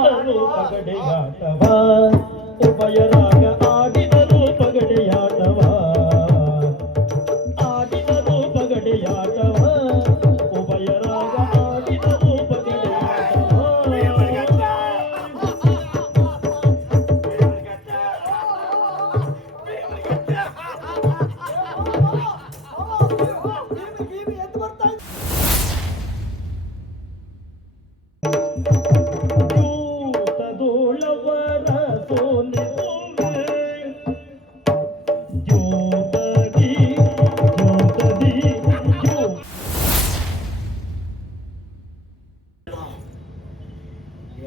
ಆಡಿದರು ಪಗಡೆಯಾಟವ ಉಭಯರಾಗ ಆಡಿದರು ಪಗಡೆಯಾಟವ ಆಡಿದರು ಪಗಡೆಯಾಟವ ಉಭಯರಾಗ ಆಡಿದರು ಪಗಡೆಯಾಟವ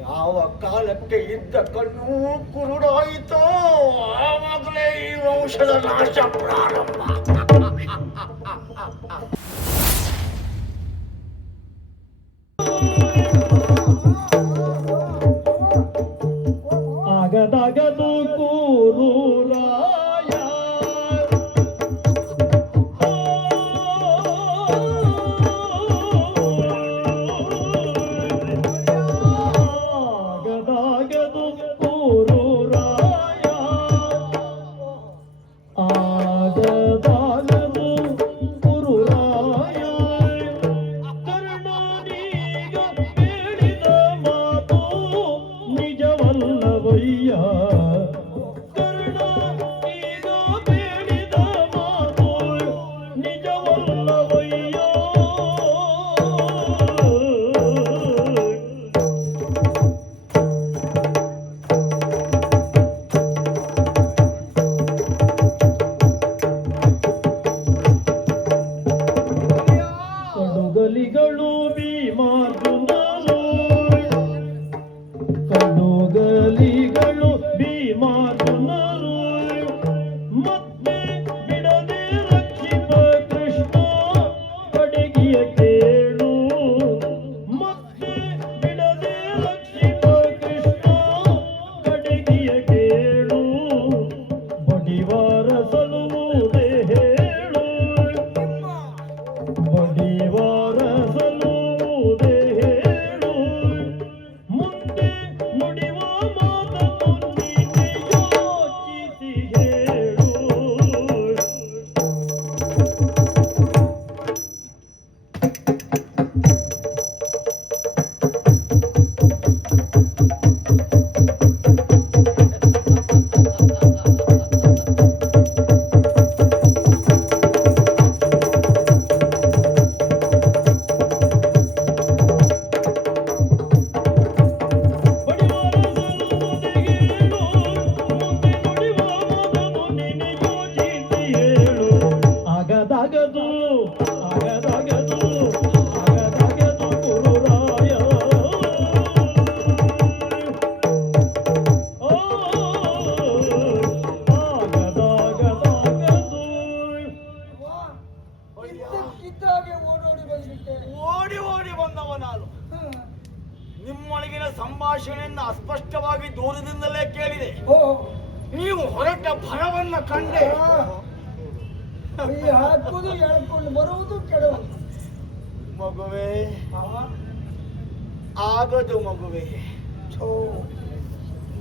ಯಾವ ಕಾಲಕ್ಕೆ ಇದ್ದ ಕಣ್ಣು ಕುರುಡಾಯಿತೋ ಆವಾಗಲೇ ಈ ವಂಶದ ನಾಶ ಪ್ರಾರಂಭ. ಆಗದಾಗದು ಕೂರೂರಾಯ ಆಗದಾಗದು ಕೂರೂರಾಯ ಆಗದಾಗದು ಕುರುರಾಯ ಕರ್ಣನೀಗ ಹೇಳಿದ ಮಾತು ನಿಜವಲ್ಲವಯ್ಯ ಕರ್ಣ ಈಗ ಹೇಳಿದ ಮಾತು ನಿಜವಲ್ಲವಯ್ಯ ಕಡುಗಲಿಗಳು ಭೀಮಾರ್ಜುನರು ಕಡುಗಲಿಗಳು ಭೀಮಾರ್ಜುನರು ಮತ್ತೆ ಬಿಡದೆ ರಕ್ಷಿಪ ಕೃಷ್ಣ ಕಡೆಗಿಯ ಕೇಳು ಮತ್ತೆ ಬಿಡದೆ ರಕ್ಷಿಪ ಕೃಷ್ಣ ಕಡೆಗಿಯ ಕೇಳು ಬಡಿವಾರ ಸಲುವುದೇ ಹೇಳು ಬಡಿವಾರ ಸಲುವುದೇ ಹೇಳು ಮುಂದೆ ನುಡಿವ ಮಾತನ್ನು ನೀತಿ ಯೋಚಿಸಿ ಹೇಳು ಆಗದಾಗದು ಆಗದಾಗದು ಆಗದಾಗದು ಗುರುರಾಯ ಆಗದಾಗದಾಗದು ಇದ್ದಾಗೆ ಓಡೋಡಿ ಬಂದ್ಬಿಟ್ಟೆ. ಓಡಿ ಓಡಿ ಬಂದವ ನಾನು. ನಿಮ್ಮೊಳಗಿನ ಸಂಭಾಷಣೆಯನ್ನು ಅಸ್ಪಷ್ಟವಾಗಿ ದೂರದಿಂದಲೇ ಕೇಳಿದೆ. ಓ ನೀವು ಹೊರಟ ಭರವನ್ನ ಕಂಡೆ. ಈ ಹಾಕುದು ಎಳ್ಕೊಂಡು ಬರುವುದು ಕೆಡುವುದು. ಮಗುವೆ ಆಗದು ಮಗುವೆ. ಛೋ,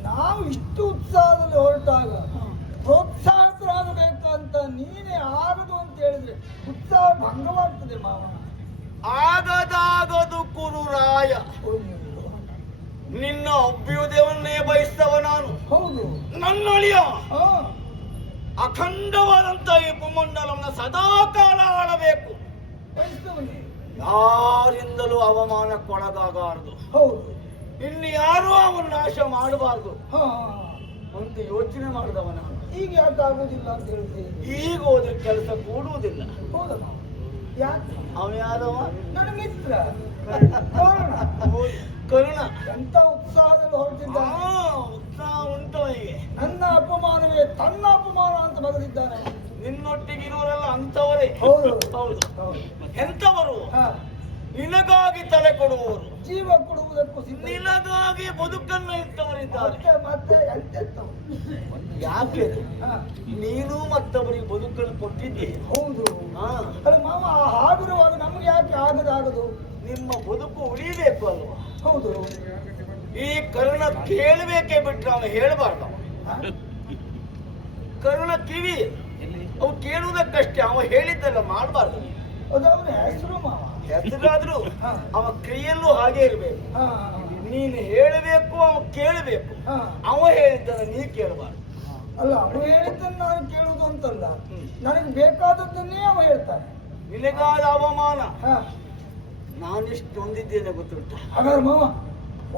ನಾವು ಇಷ್ಟು ಉತ್ಸಾಹದಲ್ಲಿ ಹೊರಟಾಗ ಪ್ರೋತ್ಸಾಹಿತರಾಗಬೇಕಂತ ನೀನೇ ಆಗದು ಅಂತ ಹೇಳಿದ್ರೆ ಉತ್ಸಾಹ ಭಂಗವಾಗ್ತದೆ ಮಾವ. ಆಗದಾಗದು ಕುರುರಾಯ. ನಿನ್ನ ಅಭ್ಯುದಯವನ್ನೇ ಬಯಸ್ತವ ನಾನು. ಹೌದು ನನ್ನಳಿಯ ಹಾ ಅಖಂಡವಾದಂತ ಈ ಭೂಮಂಡಲವನ್ನು ಸದಾ ಕಾಲ ಆಳಬೇಕು. ಬಯಸ್ತವನೇ. ಯಾರಿಂದಲೂ ಅವಮಾನಕ್ಕೊಳಗಾಗಬಾರದು. ಹೌದು ಇನ್ನು ಯಾರೂ ಅವನ ನಾಶ ಮಾಡಬಾರದು ಹಾ ಅಂತ ಯೋಚನೆ ಮಾಡಿದವ ನಾನು. ಈಗ ಯಾಕೆ ಆಗುದಿಲ್ಲ ಅಂತ ಹೇಳ್ತೀವಿ. ಈಗ ಹೋದ್ರೆ ಕೆಲಸ ಕೂಡುವುದಿಲ್ಲ. ಹೌದಮ್ಮ ಯಾಕೆ? ಅವ ಯಾರವ? ನನ್ನ ಮಿತ್ರ ಕಾರಣ ಕರುಣ. ಎಂತ ಉತ್ಸಾಹದಲ್ಲಿ ಹೊರಟಿದ್ದಾನೆ. ಉತ್ಸಾಹ ಉಂಟವನಿಗೆ. ನನ್ನ ಅಪಮಾನವೇ ತನ್ನ ಅಪಮಾನ ಅಂತ ಬರೆದಿದ್ದಾನೆ. ನಿನ್ನೊಟ್ಟಿಗಿರುವರೆಲ್ಲ ಅಂತವರೇ. ಹೌದು ಹೌದು. ಹೌದು ಎಂತವರು? ಹಾ ನಿನಗಾಗಿ ತಲೆ ಕೊಡುವವರು, ಜೀವ ಕೊಡುವುದಕ್ಕೂ ಸಿದ್ಧ. ನಿನಗಾಗಿ ಬದುಕನ್ನು ಇಟ್ಟವರಿದ್ದಾರೆ. ಮತ್ತೆ ಎಂತೆಂತವು? ಯಾಕೆ ಹಾ ನೀನು ಮತ್ತವರಿಗೆ ಬದುಕನ್ನು ಕೊಟ್ಟಿದ್ದೆ. ಹೌದು ಹಾ ಅಲ್ಲ ಮಾವ, ಆಗಿರುವಾಗ ನಮ್ಗೆ ಯಾಕೆ ಆಗದು? ನಿಮ್ಮ ಬದುಕು ಉಳಿಬೇಕು ಅಲ್ವಾ? ಹೌದು ಈ ಕರ್ಣ ಕೇಳಬೇಕೇ ಬಿಟ್ರೆ ಅವನು ಹೇಳಬಾರ್ದು. ಹಾ? ಕರ್ಣ ಕಿವಿ ಅವು ಕೇಳುವುದಕ್ಕಷ್ಟೇ, ಅವ ಹೇಳಿದ್ದಲ್ಲ ಮಾಡಬಾರ್ದು. ಅದು ಅವನ ಹೆಸರು ಮಾವ. ಹೆಸರಾದ್ರೂ ಹಾ. ಅವ ಕ್ರಿಯೆಯಲ್ಲೂ ಹಾಗೆ ಇರಬೇಕು. ಹಾ, ನೀನು ಹೇಳಬೇಕು, ಅವ ಕೇಳಬೇಕು. ಹಾ. ಅವ ಹೇಳಿದ್ದನ್ನ ನೀ ಕೇಳಬಾರ್ದು. ಅಲ್ಲ, ಅವನು ಹೇಳಿದ್ದನ್ನು ನಾನು ಕೇಳುವುದು ಅಂತಲ್ಲ, ನನಗೆ ಬೇಕಾದದ್ದನ್ನೇ ಅವ ಹೇಳ್ತಾನೆ. ನಿನಗಾದ ಅವಮಾನ ಹಾ. ನಾನಿಷ್ಟು ಹೊಂದಿದ್ದೇನೆ ಗೊತ್ತುಂಟ. ಹಾಗಾದ್ರೆ ಮಾವ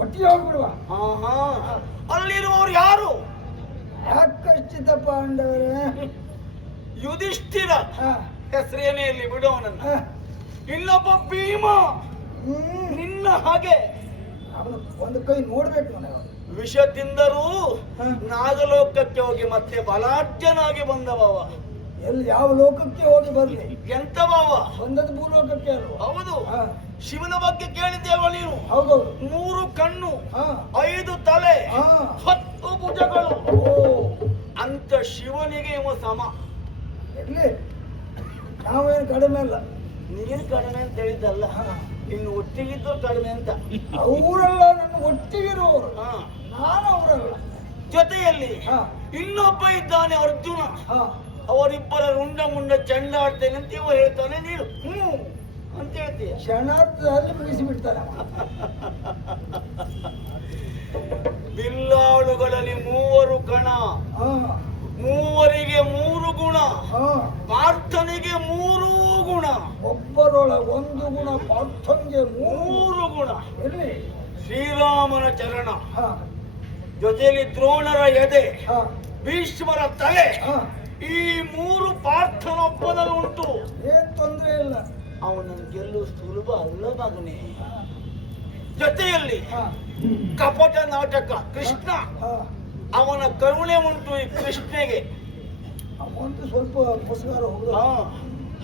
ಒಟ್ಟಿಗೆ ಹೋಗ್ಬಿಡುವ. ಆಹಾ, ಅಲ್ಲಿರುವವರು ಯಾರು? ಯಾಕರ್ಚಿತ ಪಾಂಡವರೇ? ಯುಧಿಷ್ಠಿರ. ಹಾ. ಹೆಸರೇನೇ ಇಲ್ಲಿ ಬಿಡೋನನ್ನ. ಹಾ. ಇನ್ನೊಬ್ಬ ಭೀಮ. ನಿನ್ನ ಹಾಗೆ ಅವನು ಒಂದು ಕೈ ನೋಡ್ಬೇಕು ನನಗೆ. ವಿಷ ತಿಂದರೂ ಹಾ. ನಾಗಲೋಕಕ್ಕೆ ಹೋಗಿ ಮತ್ತೆ ಬಲಾಢ್ಯನಾಗಿ ಬಂದವವ. ಎಲ್ಲಿ ಯಾವ ಲೋಕಕ್ಕೆ ಹೋಗಿ ಬರ್ಲಿ, ಎಂತವವ? ಬಂದದ್ದು ಭೂಲೋಕಕ್ಕೆ ಅಲ್ವಾ? ಹೌದು. ಹಾ. ಶಿವನ ಬಗ್ಗೆ ಕೇಳಿದ್ದೇವ ನೀನು? ಹೌದೌದು. 3 ಕಣ್ಣು, ಹಾ. 5 ತಲೆ, ಹಾ. 10 ಭುಜಗಳು. ಓ, ಅಂತ ಶಿವನಿಗೆ ಇವ ಸಮ. ಇರ್ಲಿ, ನಾವೇನು ಕಡಿಮೆ ಅಲ್ಲ. ನೀನು ಕಡಿಮೆ ಅಂತ ಹೇಳಿದ್ದಲ್ಲ, ಹಾ. ಇನ್ನು ಒಟ್ಟಿಗಿದ್ದು ಕಡಿಮೆ ಅಂತ. ಅವರೆಲ್ಲ ನನ್ನ ಒಟ್ಟಿಗಿರುವವರು, ಹಾ. ನಾನು ಅವರಲ್ಲ. ಜೊತೆಯಲ್ಲಿ ಹಾ. ಇನ್ನೊಬ್ಬ ಇದ್ದಾನೆ, ಅರ್ಜುನ. ಹಾ. ಅವರಿಬ್ಬರ ರುಂಡ ಮುಂಡ ಚಂಡ ಆಡ್ತೇನೆ ಅಂತ ಇವ ಹೇಳ್ತಾನೆ, ನೀನು ಅಂತ ಹೇಳ್ತೀಯ. ಕ್ಷಣಾರ್ಧದಲ್ಲಿ ಮುಗಿಸಿಬಿಡ್ತಾನೆ ಅವ. ಬಿಲ್ಲಾಳುಗಳಲ್ಲಿ 3 ಕಣ, ಹಾ. 3ರಿಗೆ 3 ಗುಣ, ಹಾ. ಪಾರ್ಥನಿಗೆ 3 ಗುಣ. ಒಬ್ಬರೊಳಗೆ ಒಂದು ಗುಣ, ಪಾರ್ಥಂಗೆ 3 ಗುಣ. ಇರ್ಲಿ. ಶ್ರೀರಾಮನ ಚರಣ, ಹಾ. ಜೊತೆಯಲ್ಲಿ ದ್ರೋಣರ ಎದೆ, ಹಾ. ಭೀಷ್ಮರ ತಲೆ. ಹಾ. ಈ 3 ಪಾರ್ಥನೊಬ್ಬನಲ್ಲಿ ಉಂಟು. ಏನ್ ತೊಂದ್ರೆ ಇಲ್ಲ. ಅವನನ್ನು ಗೆಲ್ಲುವ ಸುಲಭ ಅಲ್ಲ ಮಗನೇ. ಜೊತೆಯಲ್ಲಿ ಹಾ. ಕಪಟ ನಾಟಕ ಕೃಷ್ಣ, ಹಾ. ಅವನ ಕರುಣೆ ಉಂಟು ಈ ಕೃಷ್ಣಗೆ. ಅವಂತೂ ಸ್ವಲ್ಪ ಪುಸ್ಕಾರ ಹೋದ. ಹಾ,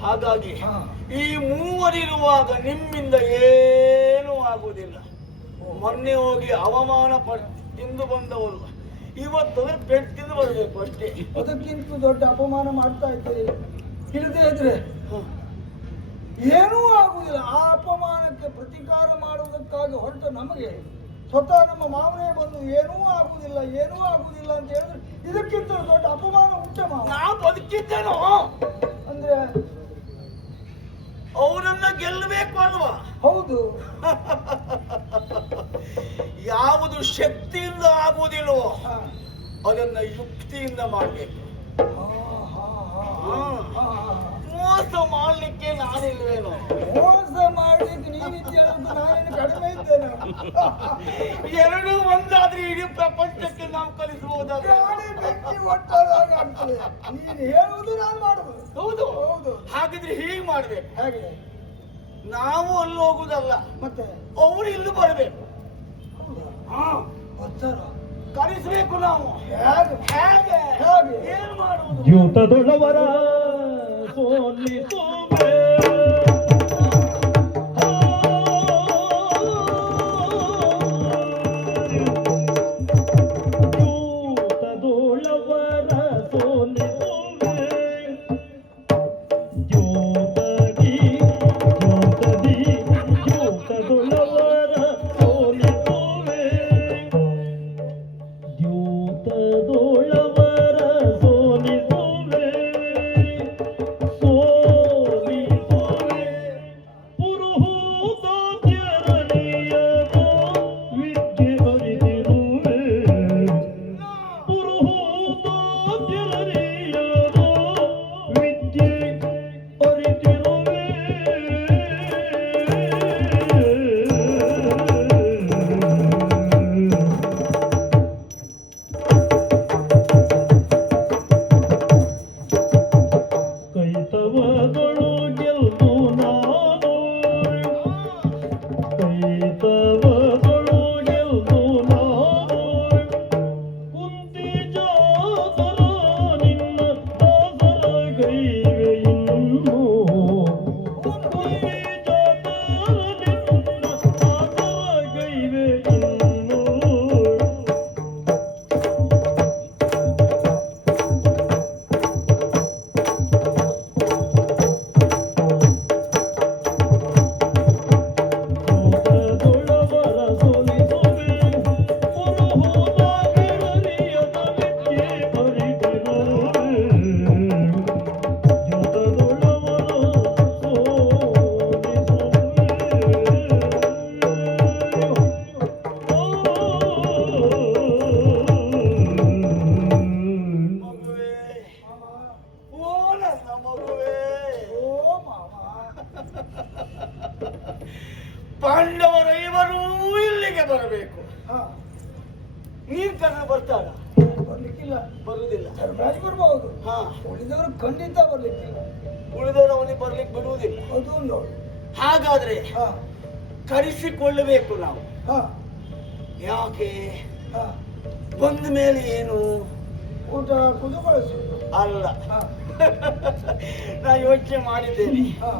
ಹಾಗಾಗಿ ಹಾ. ಈ 3 ಇರುವಾಗ ನಿಮ್ಮಿಂದ ಏನೂ ಆಗುವುದಿಲ್ಲ. ಮೊನ್ನೆ ಹೋಗಿ ಅವಮಾನ ತಿಂದು ಬಂದವರು ಇವತ್ತು ಪೆಟ್ಟು ತಿಂದು ಬರಬೇಕು ಅಷ್ಟೇ. ಅದಕ್ಕಿಂತ ದೊಡ್ಡ ಅಪಮಾನ ಮಾಡ್ತಾ ಇದ್ದೀರಿ. ಇಲ್ಲದೆ ಇದ್ರೆ ಹ. ಏನೂ ಆಗುವುದಿಲ್ಲ. ಆ ಅಪಮಾನಕ್ಕೆ ಪ್ರತಿಕಾರ ಮಾಡುವುದಕ್ಕಾಗಿ ಹೊರಟ ನಮಗೆ ಸ್ವತಃ ನಮ್ಮ ಮಾವನೇ ಬಂದು ಏನೂ ಆಗುವುದಿಲ್ಲ, ಏನೂ ಆಗುವುದಿಲ್ಲ ಅಂತ ಹೇಳಿದ್ರೆ ಇದಕ್ಕಿಂತ ದೊಡ್ಡ ಅಪಮಾನ ಉಂಟ ಮಾವ. ನಾ ಬದುಕಿದ್ದೇನೋ ಅಂದ್ರೆ ಅವರನ್ನ ಗೆಲ್ಲಬೇಕು ಅಲ್ವಾ? ಹೌದು. ಯಾವುದು ಶಕ್ತಿಯಿಂದ ಆಗುವುದಿಲ್ವೋ ಹಾ. ಅದನ್ನ ಯುಕ್ತಿಯಿಂದ ಮಾಡಬೇಕು. ಹಾ, ಹಾ, ಹಾ, ಹಾ, ಹಾ. ಮೋಸ ಮಾಡ್ಲಿಕ್ಕೆ ನಾನಿಲ್ವೇನೋ? ಮೋಸ ಮಾಡ್ಲಿಕ್ಕೆ ನೀನಿದ್ದ ಹೇಳೋದು ನಾನೇನು ಕಡಿಮೆ ಇದ್ದೇನೆ. ಎರಡೂ ಒಂದಾದ್ರೆ ಇಡೀ ಪ್ರಪಂಚಕ್ಕೆ ನಾವು ಕಲಿಸಬಹುದಾದ್ರೆ. ಗಾಳಿ ಬೆಂಕಿ ಒಟ್ಟಾದಾಗ ಆಗ್ತದೆ. ನೀನು ಹೇಳುವುದು ನಾನು ಮಾಡುವುದು. ಹೌದು. ಹೌದು. ಹಾಗಿದ್ರೆ ಹೀಗೆ ಮಾಡ್ಬೇಕು. ಹಾಗೆ ನಾವು ಅಲ್ಲಿ ಹೋಗುದಲ್ಲ, ಮತ್ತೆ ಅವ್ರು ಇಲ್ಲಿ ಬರಬೇಕು. ಹಾ, ಬರ್ತಾರ. ಕಲಿಸ್ಬೇಕು ನಾವು. ಹೇಗೆ? ಹೇಗೆ? ಹೇಗೆ? ಏನ್ ಮಾಡುವುದು? ಯೂತದೊಳವರ ಸೋಲಿಸುವೆ. ಯೂತದೊಳವರ ಸೋಲಿಸುವೆ. ಯೂತದಿ ಯೂತದೊಳವರ ಸೋಲಿಸುವೆ. ಯೂತದೊಳವರ ಸೋಲಿಸುವೆ. ಸೋಲಿಸುವೆ. ನೀನ್ ಕರೆದು ಬರ್ತಾರ? ಬರ್ಲಿಕ್ಕಿಲ್ಲ. ಬರುವುದಿಲ್ಲ. ಧರ್ಮರಾಜ್ ಬರ್ಬಹುದು. ಹಾ, ಉಳಿದವರು ಖಂಡಿತ ಬರ್ಲಿಕ್ಕಿಲ್ಲ. ಉಳಿದವರು ಅವನಿಗೆ ಬರ್ಲಿಕ್ಕೆ ಬಿಡುವುದಿಲ್ಲ. ಅದು ಒಂದು. ಹಾಗಾದ್ರೆ ಹಾ ಕರೆಸಿಕೊಳ್ಳಬೇಕು ನಾವು. ಹಾ ಯಾಕೆ? ಹಾ ಬಂದ ಮೇಲೆ ಏನು? ಊಟ ಕುದುಗೊಳಿಸುದು ಅಲ್ಲ. ಹಾ ನಾ ಯೋಚನೆ ಮಾಡಿದ್ದೇನೆ. ಹಾ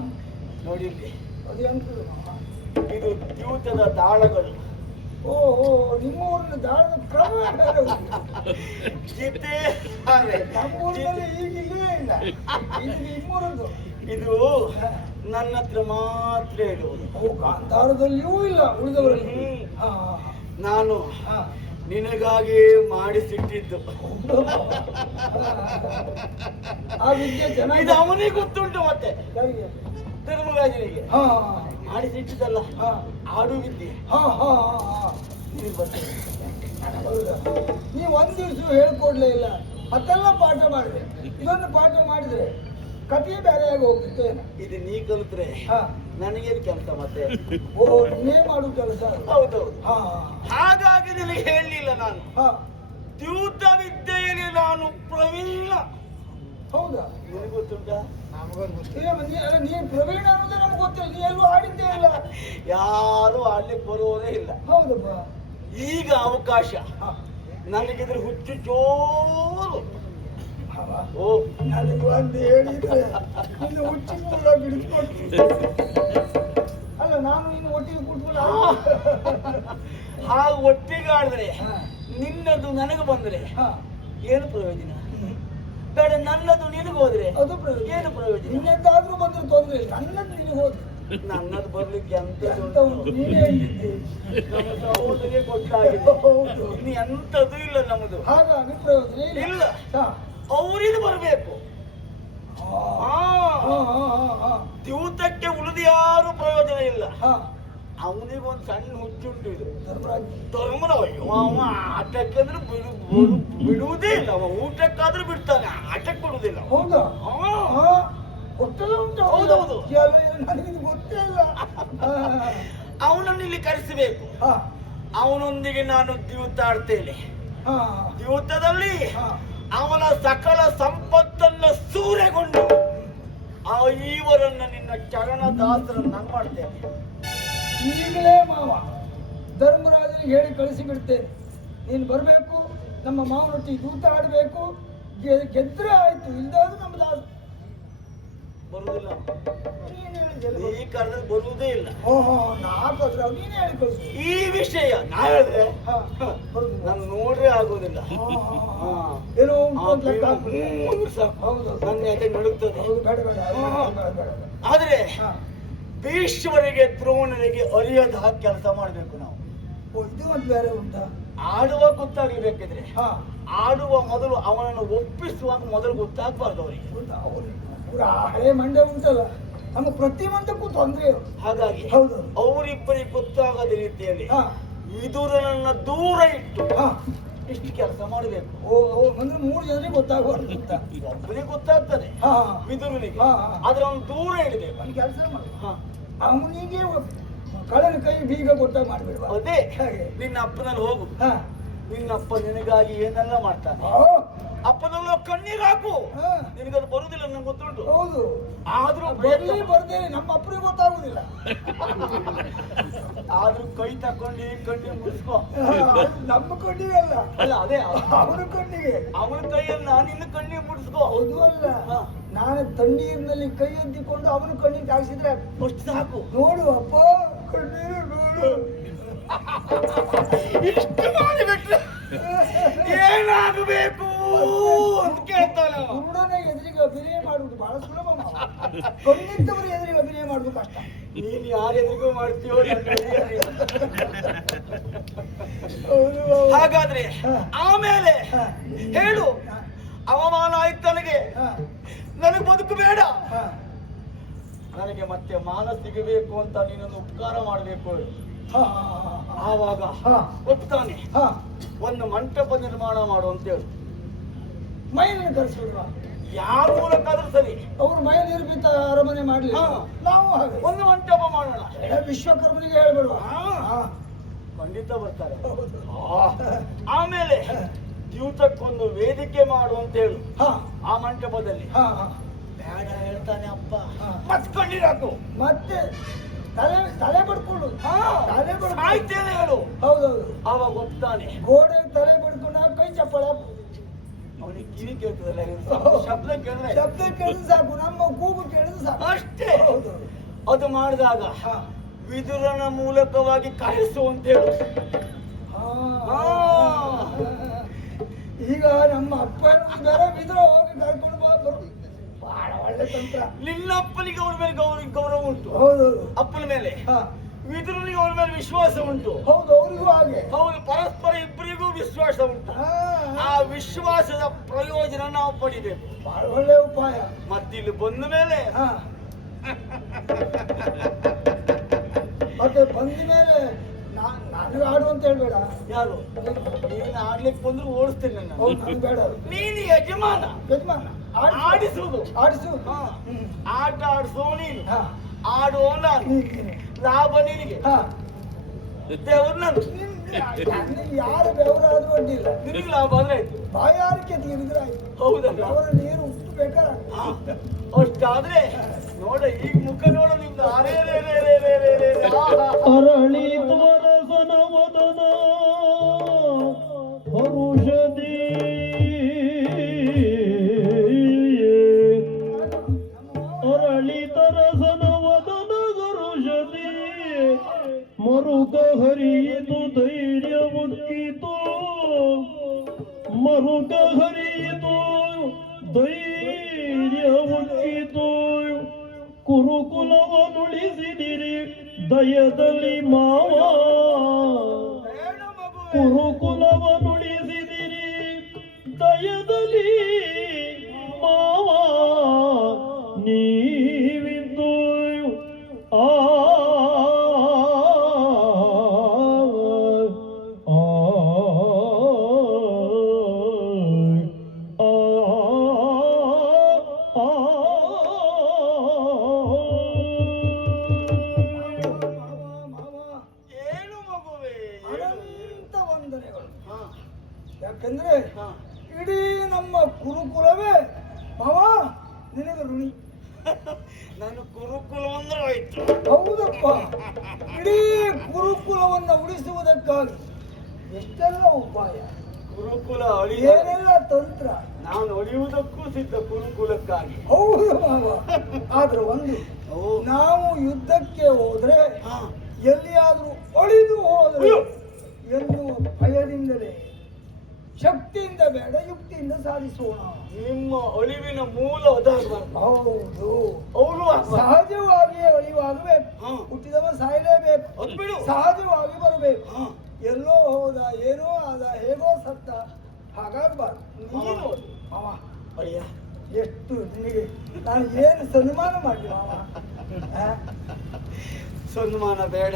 ನೋಡಿದ್ದೆ, ಅದು ಎಂತದು ಮಾವ? ಇದು ದ್ಯೂತದ ದಾಳಗಳು. ಓ ಓ ನಿಮ್ಮ ಊರಿನ ದಾಳದ ಕ್ರಮ ಬೇರೆ ಉಂಟು. ಚಿತೆ ಹಾಗೆ. ನಮ್ಮ ಊರಿನಲ್ಲಿ ಈಗ ಇಲ್ಲೇ ಇಲ್ಲ. ಇದು ನಿಮ್ಮೂರದ್ದು. ಇದು ನನ್ನ ಹತ್ರ ಮಾತ್ರ ಇಡುವುದು. ಅವು ಗಾಂಧಾರದಲ್ಲಿಯೂ ಇಲ್ಲ ಉಳಿದವರಲ್ಲಿ. ಹ್ಮ್. ಹಾ ನಾನು ಹಾ ನಿನಗಾಗಿ ಮಾಡಿಸಿಟ್ಟಿದ್ದು. ಆ ವಿದ್ಯೆ ಚೆನ್ನಾಗಿ ಇದು ಅವನಿಗೆ ಗೊತ್ತುಂಟು. ಮತ್ತೆ ಯಾರಿಗೆ? ಧರ್ಮರಾಜನಿಗೆ ಹಾ ಮಾಡಿಸಿಟ್ಟಿದ್ದಲ್ಲ, ಹಾ ಆಡು ವಿದ್ಯೆ. ಹಾ ಹಾ ಹಾ ನಿನಗೆ ಬರ್ತದೆ. ಹೌದಾ? ನೀವು ಒಂದ್ ದಿವಸ ಹೇಳ್ಕೊಡ್ಲೇ ಇಲ್ಲ. ಮತ್ತೆಲ್ಲ ಪಾಠ ಮಾಡಿದೆ. ಇದೊಂದು ಪಾಠ ಮಾಡಿದ್ರೆ ಕಥೆ ಬೇರೆಯಾಗಿ ಹೋಗ್ತಿತ್ತು ಏನು? ಇದು ನೀ ಕಲಿತ್ರೆ ಹಾ ನನಗೇನು ಕೆಲಸ ಮತ್ತೆ? ಓ ನೀವೇ ಮಾಡು ಕೆಲಸ. ಹೌದೌದು. ಹಾ ಹಾಗಾಗಿ ನಿನಗೆ ಹೇಳಲಿಲ್ಲ ನಾನು. ಹಾ ದ್ಯೂತ ವಿದ್ಯೆಯಲ್ಲಿ ನಾನು ಪ್ರವೀಣ. ಹೌದಾ? ನಿನಗೆ ಗೊತ್ತುಂಟಾ? ನೀನ್ ಪ್ರವೀಣ ಅನ್ನೋದೇ ನಮ್ಗೆ ಗೊತ್ತಿಲ್ಲ. ನೀ ಎಲ್ಲೂ ಆಡಿದ್ದೇ ಇಲ್ಲ. ಯಾರು ಆಡ್ಲಿಕ್ಕೆ ಬರುವುದೇ ಇಲ್ಲ. ಹೌದಪ್ಪ. ಈಗ ಅವಕಾಶ. ಹಾ ನನಗಿದ್ರ ಹುಚ್ಚು ಜೋರು. ಹೌದಾ? ಓ, ನನಗೆ ಒಂದು ಹೇಳಿದ್ರೆ ಇನ್ನು ಹುಚ್ಚಿ ಕೂಡ ಬಿಡಿಸ್ಕೊಡ್ತೀನಿ. ಅಲ್ಲ ನಾನು ಇನ್ನು ಒಟ್ಟಿಗೆ ಕೂತ್ಕೊಂಡು ಹಾಗೆ ಒಟ್ಟಿಗೆ ಆಡಿದ್ರೆ ಹಾ ನಿನ್ನದು ನನಗೆ ಬಂದ್ರೆ ಹಾ ಏನು ಪ್ರಯೋಜನ? ಬೇಡ, ನನ್ನದು ನಿನಗೆ ಹೋದ್ರೆ ಅದು ಪ್ರಯೋಜನ. ಏನು ಪ್ರಯೋಜನ? ನಿನ್ನೆಂದಾದ್ರೂ ಬಂದ್ರೆ ತೊಂದ್ರೆ ಇಲ್ಲ. ನನ್ನದು ನಿನಗೆ ಹೋದ್ರೆ ನನ್ನದು ಬರ್ಲಿಕ್ಕೆ ಎಂತ ಎಂತ ಉಂಟು? ನೀನೇ ಇದ್ದಿ. ನಮ್ಮ ಸಹೋದರಿಗೆ ಕೊಟ್ಟಾಗಿದೆ. ಹೌದು. ಇನ್ನು ಎಂತದು ಇಲ್ಲ ನಮ್ಮದು. ಹಾಗಾಗಿ ಪ್ರಯೋಜನ ಇಲ್ಲ. ಇಲ್ಲ. ಹಾ ಅವರಿದು ಬರಬೇಕು. ಹಾ ಹಾ ಹಾ ದ್ಯೂತಕ್ಕೆ ಉಳಿದು ಯಾರು ಪ್ರಯೋಜನ ಇಲ್ಲ. ಹಾ ಅವನಿಗೊಂದು ಸಣ್ಣ ಹುಚ್ಚುಂಟು. ಇದು ಧರ್ಮರಾಜ್ ಧರ್ಮನ ಅವ ಆಟಕ್ಕೆ ಅಂದ್ರೆ ಬಿಡುವುದೇ ಇಲ್ಲ. ಅವ ಊಟಕ್ಕಾದ್ರೂ ಬಿಡ್ತಾನೆ, ಆಟಕ್ಕೆ ಬಿಡುವುದಿಲ್ಲ. ಹೌದಾ? ಹಾ. ಹಾ ಗೊತ್ತಲ್ಲ ಉಂಟು. ಹೌದೌದು. ನನಗಿದು ಗೊತ್ತೇ ಇಲ್ಲ. ಅವನನ್ನು ಇಲ್ಲಿ ಕರೆಸಬೇಕು. ಹಾ ಅವನೊಂದಿಗೆ ನಾನು ದ್ಯೂತ ಆಡ್ತೇನೆ. ಹಾ ದ್ಯೂತದಲ್ಲಿ ಹಾ ಅವನ ಸಕಲ ಸಂಪತ್ತನ್ನ ಸೂರೆಗೊಂಡು ಆ ಈವರನ್ನ ನಿನ್ನ ಚರಣ ದಾಸರನ್ನ ಮಾಡ್ತೇನೆ. ಈಗಲೇ ಮಾವ ಧರ್ಮರಾಜನಿಗೆ ಹೇಳಿ ಕಳಿಸಿ ಬಿಡ್ತೇನೆ. ನೀನು ಬರಬೇಕು, ನಮ್ಮ ಮಾವನೊಟ್ಟಿಗೆ ದೂತ ಆಡಬೇಕು. ಗೆದ್ರೆ ಆಯ್ತು, ಇಲ್ದಾದ್ರೂ ನಮ್ಮ ದಾಸ. ಬರುವುದಿಲ್ಲ. ನೀನು ಹೇಳಿದೆಲ್ಲ. ಈ ಕಾರಣದಲ್ಲಿ ಬರುವುದೇ ಇಲ್ಲ. ಓಹೋ ನಾಲ್ಕು ನೀನೇ ಹೇಳಿ ಕಳಿಸು. ಈ ವಿಷಯ ನಾ ಹೇಳಿದ್ರೆ ಹಾ ಬರುದಿಲ್ಲ. ನಾನು ನೋಡ್ರೆ ಆಗೋದಿಲ್ಲ. ಹಾ. ಏನೋ ಆ ಉಂಟು ಅಂತ ಲೆಕ್ಕ ಹಾಕ್ಬಿಡು. ಅಂದ್ರೆ ಸಾಕು. ಹೌದು ನನ್ನ ಎದೆ ನಡುಗ್ತದೆ. ಹೌದು ಬೇಡ ಬೇಡ ಬೇಡ ಬೇಡ. ಆದ್ರೆ ಹಾ ಭೀಷ್ಮರಿಗೆ ದ್ರೋಣರಿಗೆ ಅರಿಯದ ಹಾಗೆ ಕೆಲಸ ಮಾಡ್ಬೇಕು ನಾವು. ಓ ಇದು ಒಂದು ಬೇರೆ ಉಂಟಾ? ಆಡುವ ಗೊತ್ತಾಗಬೇಕಿದ್ರೆ ಹಾ ಆಡುವ ಮೊದಲು ಅವನನ್ನು ಒಪ್ಪಿಸುವಾಗ ಮೊದಲು ಗೊತ್ತಾಗಬಾರ್ದು ಅವರಿಗೆ. ಪೂರ ಹಳೆ ಮಂಡೆ ಉಂಟಲ್ಲ, ನಮ್ಮ ಪ್ರತಿಯೊಂದಕ್ಕೂ ತೊಂದರೆ. ಹಾಗಾಗಿ ಹೌದು. ಅವರಿಬ್ಬರಿಗೆ ಗೊತ್ತಾಗದ ರೀತಿಯಲ್ಲಿ ಹಾ ವಿದುರನನ್ನ ದೂರ ಇಟ್ಟು ಹಾ ಇಷ್ಟು ಕೆಲಸ ಮಾಡಬೇಕು. ಓ ಅಂದ್ರೆ 3 ಜನರಿಗೆ ಗೊತ್ತಾಗಬಾರ್ದು ಅಂತ. ಒಬ್ಬರಿಗೆ ಗೊತ್ತಾಗ್ತದೆ ಹಾ ವಿದುರನಿಗೆ, ಹಾ. ಆದ್ರೆ ಅವನು ದೂರ ಇಡಬೇಕು. ಒಂದು ಕೆಲಸ ಮಾಡು, ಹಾ. ಅವನಿಗೆ ಕಳ್ಳನ ಕೈ ಬೀಗ ಗೊತ್ತಾಗ ಮಾಡ್ಬಿಡುವ. ಅದೇ ಹಾಗೆ. ನಿನ್ನ ಅಪ್ಪನಲ್ಲಿ ಹೋಗು. ಹಾ ನಿನ್ನಪ್ಪ ನಿನಗಾಗಿ ಏನೆಲ್ಲ ಮಾಡ್ತಾನೆ. ಆ, ಅಪ್ಪನಲ್ಲ ಕಣ್ಣೀರು ಹಾಕು. ಹಾ. ನಿನಗದು ಬರುದಿಲ್ಲ, ನಂಗೆ ಗೊತ್ತುಂಟು. ಹೌದು. ಆದ್ರೂ ಬರ್ಲಿ ಬರ್ದೇ ನಮ್ಮ ಅಪ್ಪನಿಗೆ ಗೊತ್ತಾಗುದಿಲ್ಲ. ಆದ್ರೂ ಕೈ ತಕೊಂಡು ಕಣ್ಣಿ ಮುಗಿಸ್ಕೋ. ನಮ್ಮ ಕಣ್ಣಿಗೆ ಅಲ್ಲ, ಅಲ್ಲ ಅದೇ ಅವನ ಕಣ್ಣಿಗೆ. ಅವನ ಕೈಯಲ್ಲಿ ನಿನ್ನ ಕಣ್ಣಿ ಮುಡಿಸ್ಕೋ. ಹೌದು ಅಲ್ಲ, ಹಾ. ನಾನು ತಣ್ಣೀರಿನಲ್ಲಿ ಕೈ ಎದ್ದಿಕೊಂಡು ಅವನ ಕಣ್ಣಿಗೆ ಹಾಕ್ಸಿದ್ರೆ ಅಷ್ಟು ಸಾಕು. ನೋಡು ಅಪ್ಪ ಕಣ್ಣೀರು ನೋಡು. ಇಷ್ಟು ಮಾಡಿಬಿಟ್ರೆ ಏನಾಗಬೇಕು ಅಂತ ಕೇಳ್ತಾನೆ ಅವ. ಕುರುಡನ ಎದುರಿಗೆ ಅಭಿನಯ ಮಾಡುವುದು ಬಹಳ ಸುಲಭ ಮಾವ. ಕಣ್ಣಿದ್ದವರ ಎದುರಿಗೆ ಅಭಿನಯ ಮಾಡುವುದು ಕಷ್ಟ. ನೀನ್ ಯಾರ ಎದುರಿಗೂ ಮಾಡ್ತೀಯೋ ನನ್ನ ಎದುರಿಗೆ. ಹೌದು ಮಾವ. ಹಾಗಾದ್ರೆ ಹಾ. ಆಮೇಲೆ ಹಾ. ಹೇಳು, ಅವಮಾನ ಆಯ್ತು ನನಗೆ, ಹಾ. ನನಗೆ ಬದುಕು ಬೇಡ, ಹಾ. ನನಗೆ ಮತ್ತೆ ಮಾನ ಸಿಗಬೇಕು ಅಂತ ನೀನೊಂದು ಉಪಕಾರ ಮಾಡಬೇಕು. ಹಾ. ಆವಾಗ ಹಾ. ಒಪ್ತಾನೆ. ಹಾ. ಒಂದು ಮಂಟಪ ನಿರ್ಮಾಣ ಮಾಡು ಅಂತ ಹೇಳು. ಮೈಲಿನ ಕರೆಸಿಬಿಡುವ. ಯಾವ ಮೂಲಕಾದ್ರೂ ಸರಿ, ಅವರು ಮೈ ನಿರ್ಮಿತ ಅರಮನೆ ಮಾಡ್ಲಿ, ಹಾ. ನಾವು ಹಾಗೆ ಒಂದು ಮಂಟಪ ಮಾಡೋಣ. ವಿಶ್ವಕರ್ಮನಿಗೆ ಹೇಳ್ಬಿಡುವ. ಹಾ. ಹಾ. ಖಂಡಿತ ಬರ್ತಾರೆ. ಹೌದು. ಆಮೇಲೆ ದ್ಯೂತಕ್ಕೊಂದು ವೇದಿಕೆ ಮಾಡು ಅಂತ ಹೇಳು ಹಾ ಆ ಮಂಟಪದಲ್ಲಿ. ಹಾ ಹಾ ಬೇಡ ಹೇಳ್ತಾನೆ ಅಪ್ಪ. ಹಾ. ಮತ್ಕೊಂಡಿರಾಕು ಮತ್ತೆ ತಲೆ ಬಡ್ಕೊಂಡು ತಲೆ ಬಡ್ಕೊಂಡು ಆಯ್ತೇನೆ ಹೇಳು. ಹೌದೌದು ಅವಾಗ ಒಪ್ತಾನೆ. ಗೋಡೆ ತಲೆ ಬಡ್ಕೊಂಡು ಕೈ ಚಪ್ಪಳ ಅವನಿಗೆ ಕಿವಿ ಕೇಳ್ತದಲ್ಲ, ಶಬ್ದ ಕೇಳಿದ್ರೆ ಶಬ್ದ ಕೇಳಿದ್ರೆ ಸಾಕು, ನಮ್ಮ ಕೂಗು ಕೇಳಿದ್ರೆ ಸಾಕು. ಅಷ್ಟೇ. ಹೌದು ಅದು ಮಾಡಿದಾಗ ಹಾ ವಿದುರನ ಮೂಲಕವಾಗಿ ಕಳಿಸು ಅಂತ ಹೇಳು. ಹಾ. ಈಗ ನಮ್ಮ ಅಪ್ಪ ಬೇರೆ ಬಿದ್ರೆ ಹೋಗಿ ಕರ್ಕೊಂಡು ಬರು. ಬಹಳ ಒಳ್ಳೆ ತಂತ್ರ. ನಿನ್ನ ಅಪ್ಪನಿಗೆ ಅವ್ರ ಮೇಲೆ ಗೌರವ ಉಂಟು, ಹೌದೌದು. ಅಪ್ಪನ ಮೇಲೆ. ಹಾ ವಿದುರನಿಗೆ ಅವ್ರ ಮೇಲೆ ವಿಶ್ವಾಸ ಉಂಟು. ಹೌದು, ಅವರಿಗೂ ಹಾಗೆ. ಹೌದು, ಪರಸ್ಪರ ಇಬ್ಬರಿಗೂ ವಿಶ್ವಾಸ ಉಂಟು. ಹಾ, ಆ ವಿಶ್ವಾಸದ ಪ್ರಯೋಜನ ನಾವು ಪಡಿಬೇಕು. ಬಹಳ ಒಳ್ಳೆ ಉಪಾಯ. ಮತ್ತಿಲ್ಲಿ ಬಂದ ಮೇಲೆ ಹಾ ಮತ್ತೆ ಬಂದ ಮೇಲೆ ನನಗೆ ಆಡು ಅಂತ ಹೇಳ್ಬೇಡ. ಯಾರು ನೀನು ಆಡ್ಲಿಕ್ಕೆ ಬಂದ್ರು ಓಡಿಸ್ತೇನೆ ನನ್ನ. ಹೌದು, ನನಗೆ ಬೇಡ ಅದು. ನೀನು ಯಜಮಾನ, ಯಜಮಾನ ಆಡಿಸುವುದು. ಆಡಿಸುವುದು. ಹಾ. ಆಟ ಆಡಿಸೋ ನೀನು, ಹಾ ಆಡುವ ನಾನು, ನೀನು. ಲಾಭ ನಿನಗೆ, ಹಾ ದೇವರು ನಾನು. ನನಗೆ ಯಾರು ಬೆವರಾದ್ರೂ ಅಡ್ಡಿಲ್ಲ. ನಿನಗೆ ಲಾಭ ಆದ್ರೆ ಆಯ್ತು, ಬಾಯಾರಿಕೆ ತೀರಿದ್ರೆ ಆಯ್ತು. ಹೌದಲ್ಲ? ಅವರ ನೀರು ಉಷ್ಟು ಬೇಕಾದ್ರೆ ಹಾ. ಅಷ್ಟಾದ್ರೆ ನೋಡ, ಈಗ ಮುಖ ನೋಡ ನಿಮ್ದು. ಅರೇ ರೇ ರೇ ರೇ ರೇ ರೇ ರೇ ರೇ. ಅರಳಿತು ವರಸನ ವದನ ಹರುಷದಿ ಅರಳಿತರಸನ ವದನ ಗರುಷದಿ ಮರುಕ ಹರಿಯಿತು ಧೈರ್ಯ ಮುಕ್ಕಿತು ಮರುಕ ಹರಿಯಿತು ಧೈರ್ಯ ಮುಕ್ಕಿತು ಕುರುಕುಲವನ್ನುಳಿಸಿದಿರಿ ದಯದಲ್ಲಿ ಮಾವ ಕುರುಕುಲವನ್ನುಳಿಸಿದಿರಿ ದಯದಲ್ಲಿ ಮಾವ ನೀವಿದ್ದು ಆ ಯಾಕಂದ್ರೆ ಇಡೀ ನಮ್ಮ ಕುರುಕುಲವೇ ಮಾವ ನಿನಗೆ ಋಣಿ. ನಾನು ಕುರುಕುಲ ಅಂದ್ರೆ ಆಯ್ತು. ಹೌದಪ್ಪ, ಇಡೀ ಕುರುಕುಲವನ್ನ ಉಳಿಸುವುದಕ್ಕಾಗಿ ಎಷ್ಟೆಲ್ಲ ಉಪಾಯ, ಕುರುಕುಲ ಏನೆಲ್ಲ ತಂತ್ರ. ನಾನು ಅಳಿಯುವುದಕ್ಕೂ ಸಿದ್ಧ ಕುರುಕುಲಕ್ಕಾಗಿ. ಹೌದು ಮಾವ. ಆದ್ರೆ ಒಂದು, ನಾವು ಯುದ್ಧಕ್ಕೆ ಹೋದ್ರೆ ಎಲ್ಲಿಯಾದ್ರೂ ಅಳಿದು ಹೋದ್ರೆ ಎನ್ನುವ ಭಯದಿಂದಲೇ ಶಕ್ತಿಯಿಂದ ಬೇಡ, ಯುಕ್ತಿಯಿಂದ ಸಾಧಿಸೋಣ. ನಿಮ್ಮ ಅಳಿವಿನ ಮೂಲ ಅದಾಗಬಾರ್ದು. ಹೌದು, ಅವರು ಸಹಜವಾಗಿಯೇ ಅಳಿವಾಗಬೇಕು. ಹುಟ್ಟಿದವ ಸಾಯಲೇಬೇಕು, ಅದ್ಬಿಡು. ಸಹಜವಾಗಿ ಬರಬೇಕು. ಎಲ್ಲೋ ಹೋದ, ಏನೋ ಆದ, ಹೇಗೋ ಸತ್ತ, ಹಾಗಾಗಬಾರ್ದು. ನೀನು ಮಾವ ಅಳಿಯ ಎಷ್ಟು ನಿನಗೆ ನಾನು ಏನು ಸನ್ಮಾನ ಮಾಡಿ ಮಾವ. ಸನ್ಮಾನ ಬೇಡ,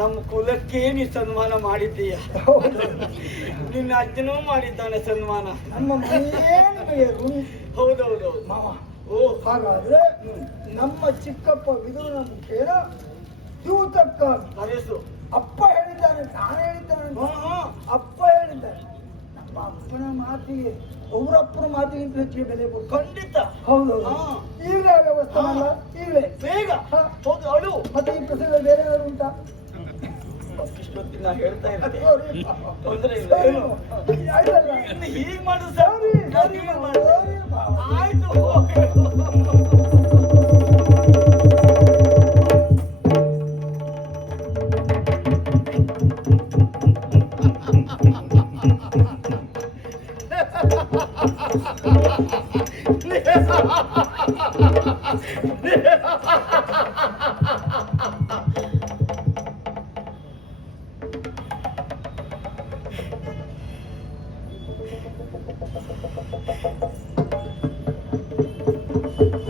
ನಮ್ಮ ಕುಲಕ್ಕೆ ನೀ ಸನ್ಮಾನ ಮಾಡಿದ್ದೀಯ. ನಿನ್ನ ಅಜ್ಜನೂ ಮಾಡಿದ್ದಾನೆ ಸನ್ಮಾನ. ನಮ್ಮ ಮನೆಯೇ ನಿಮಗೆ ಋಣಿ. ಹೌದೌದು ಮಾವ. ಓ, ಹಾಗಾದ್ರೆ ನಮ್ಮ ಚಿಕ್ಕಪ್ಪ ವಿದುರನ ಮುಖೇನ ದ್ಯೂತಕ್ಕಾಗಿ ಕರೆಸು. ಅಪ್ಪ ಹೇಳಿದ್ದಾನೆ, ನಾನು ಹೇಳಿದ್ದಾನೆ. ಅಪ್ಪ ಹೇಳಿದ್ದಾನೆ. ನಮ್ಮ ಅಪ್ಪನ ಮಾತಿಗೆ ಅವರಪ್ಪನ ಮಾತಿಗಿಂತ ಹೆಚ್ಚಿಗೆ ಬೆಲೆ ಕೊಡು. ಖಂಡಿತ. ಹೌದೌದು. ಈಗಲೇ ವ್ಯವಸ್ಥೆ ಮಾಡಲ್ಲ, ಈಗಲೇ ಬೇಗ ಹೋಗಿ ಅಳು. ಮತ್ತೆ ಈ ಪ್ರಸಂಗ ಬೇರೆ ಏನಾದ್ರು ಉಂಟಾ? ಇಷ್ಟೊತ್ತಿನ ನಾ ಹೇಳ್ತಾ ಇರ್ತೀನಿ, ಸರಿ. ತೊಂದರೆ ಇಲ್ಲ. ಏನು ಆಯ್ತಲ್ಲ? ಇನ್ನು ಹೀಗೆ ಮಾಡುದು ಸರಿ. ಸರಿ ಮಾವ. ಆಯ್ತು.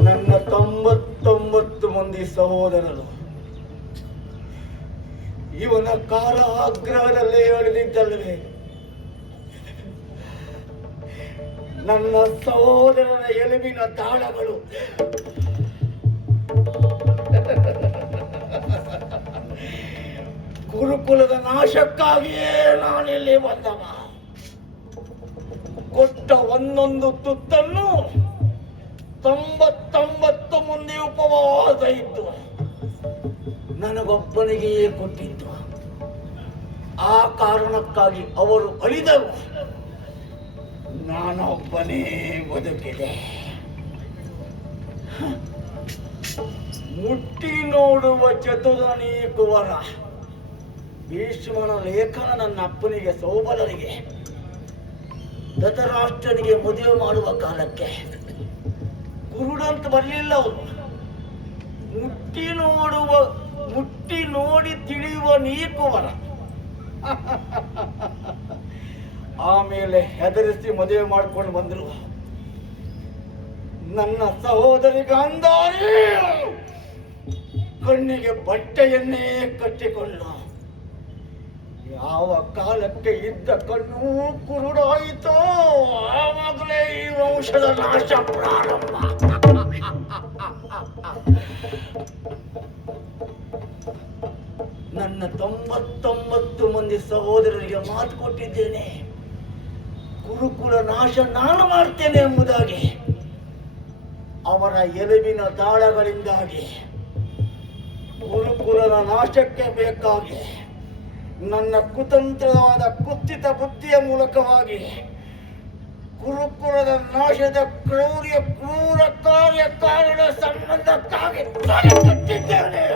ನನ್ನ 99 ಮಂದಿ ಸಹೋದರರು ಇವನ ಕಾರಾಗ್ರಹದಲ್ಲಿ ಅಳಿದಿದ್ದಲ್ಲವೇ? ನನ್ನ ಸಹೋದರನ ಎಲುಬಿನ ತಾಳಗಳು ಗುರುಕುಲದ ನಾಶಕ್ಕಾಗಿಯೇ ನಾನಿಲ್ಲಿ ಬಂದವ. ಕೊಟ್ಟ ಒಂದೊಂದು ತುತ್ತನ್ನು 99 ಮಂದಿ ಉಪವಾಸ ಇತ್ತು ನನಗೊಬ್ಬನಿಗೆ ಕೊಟ್ಟಿದ್ದು. ಆ ಕಾರಣಕ್ಕಾಗಿ ಅವರು ಅಳಿದರು, ನಾನೊಬ್ಬನೇ ಬದುಕಿದೆ. ಮುಟ್ಟಿ ನೋಡುವ ಚತುರನೇ ಕುವರ. ಭೀಷ್ಮನ ಲೇಖನ ನನ್ನ ಅಪ್ಪನಿಗೆ ಸೋಬಲರಿಗೆ ಧೃತರಾಷ್ಟ್ರನಿಗೆ ಮದುವೆ ಮಾಡುವ ಕಾಲಕ್ಕೆ ಕುರುಡಂತ ಬರಲಿಲ್ಲ ಅವರು. ಮುಟ್ಟಿ ನೋಡಿ ತಿಳಿಯುವ ನೀಕುವರ. ಆಮೇಲೆ ಹೆದರಿಸಿ ಮದುವೆ ಮಾಡ್ಕೊಂಡು ಬಂದ್ರು. ನನ್ನ ಸಹೋದರಿ ಗಾಂಧಾರಿ ಕಣ್ಣಿಗೆ ಬಟ್ಟೆಯನ್ನೇ ಕಟ್ಟಿಕೊಂಡು ಯಾವ ಕಾಲಕ್ಕೆ ಇದ್ದ ಕಣ್ಣು ಕುರುಡಾಯಿತೋ ಆವಾಗಲೇ ಈ ವಂಶದ ನಾಶ ಪ್ರಾರಂಭ. ನನ್ನ 99 ಮಂದಿ ಸಹೋದರರಿಗೆ ಮಾತು ಕೊಟ್ಟಿದ್ದೇನೆ, ಕುರುಕುಲ ನಾಶ ನಾನು ಮಾಡ್ತೇನೆ ಎಂಬುದಾಗಿ. ಅವರ ಎಲುಬಿನ ದಾಳಗಳಿಂದಾಗಿ ಗುರುಕುಲದ ನಾಶಕ್ಕೆ ಬೇಕಾಗಿ ನನ್ನ ಕುತಂತ್ರವಾದ ಕುತ್ತಿತ ಬುದ್ಧಿಯ ಮೂಲಕವಾಗಿ ಗುರುಕುಲದ ನಾಶದ ಕ್ರೂರ ಕಾರ್ಯ ಕಾರಣ ಸಂಬಂಧಕ್ಕಾಗಿ ಕಟ್ಟಿದ್ದೇನೆ.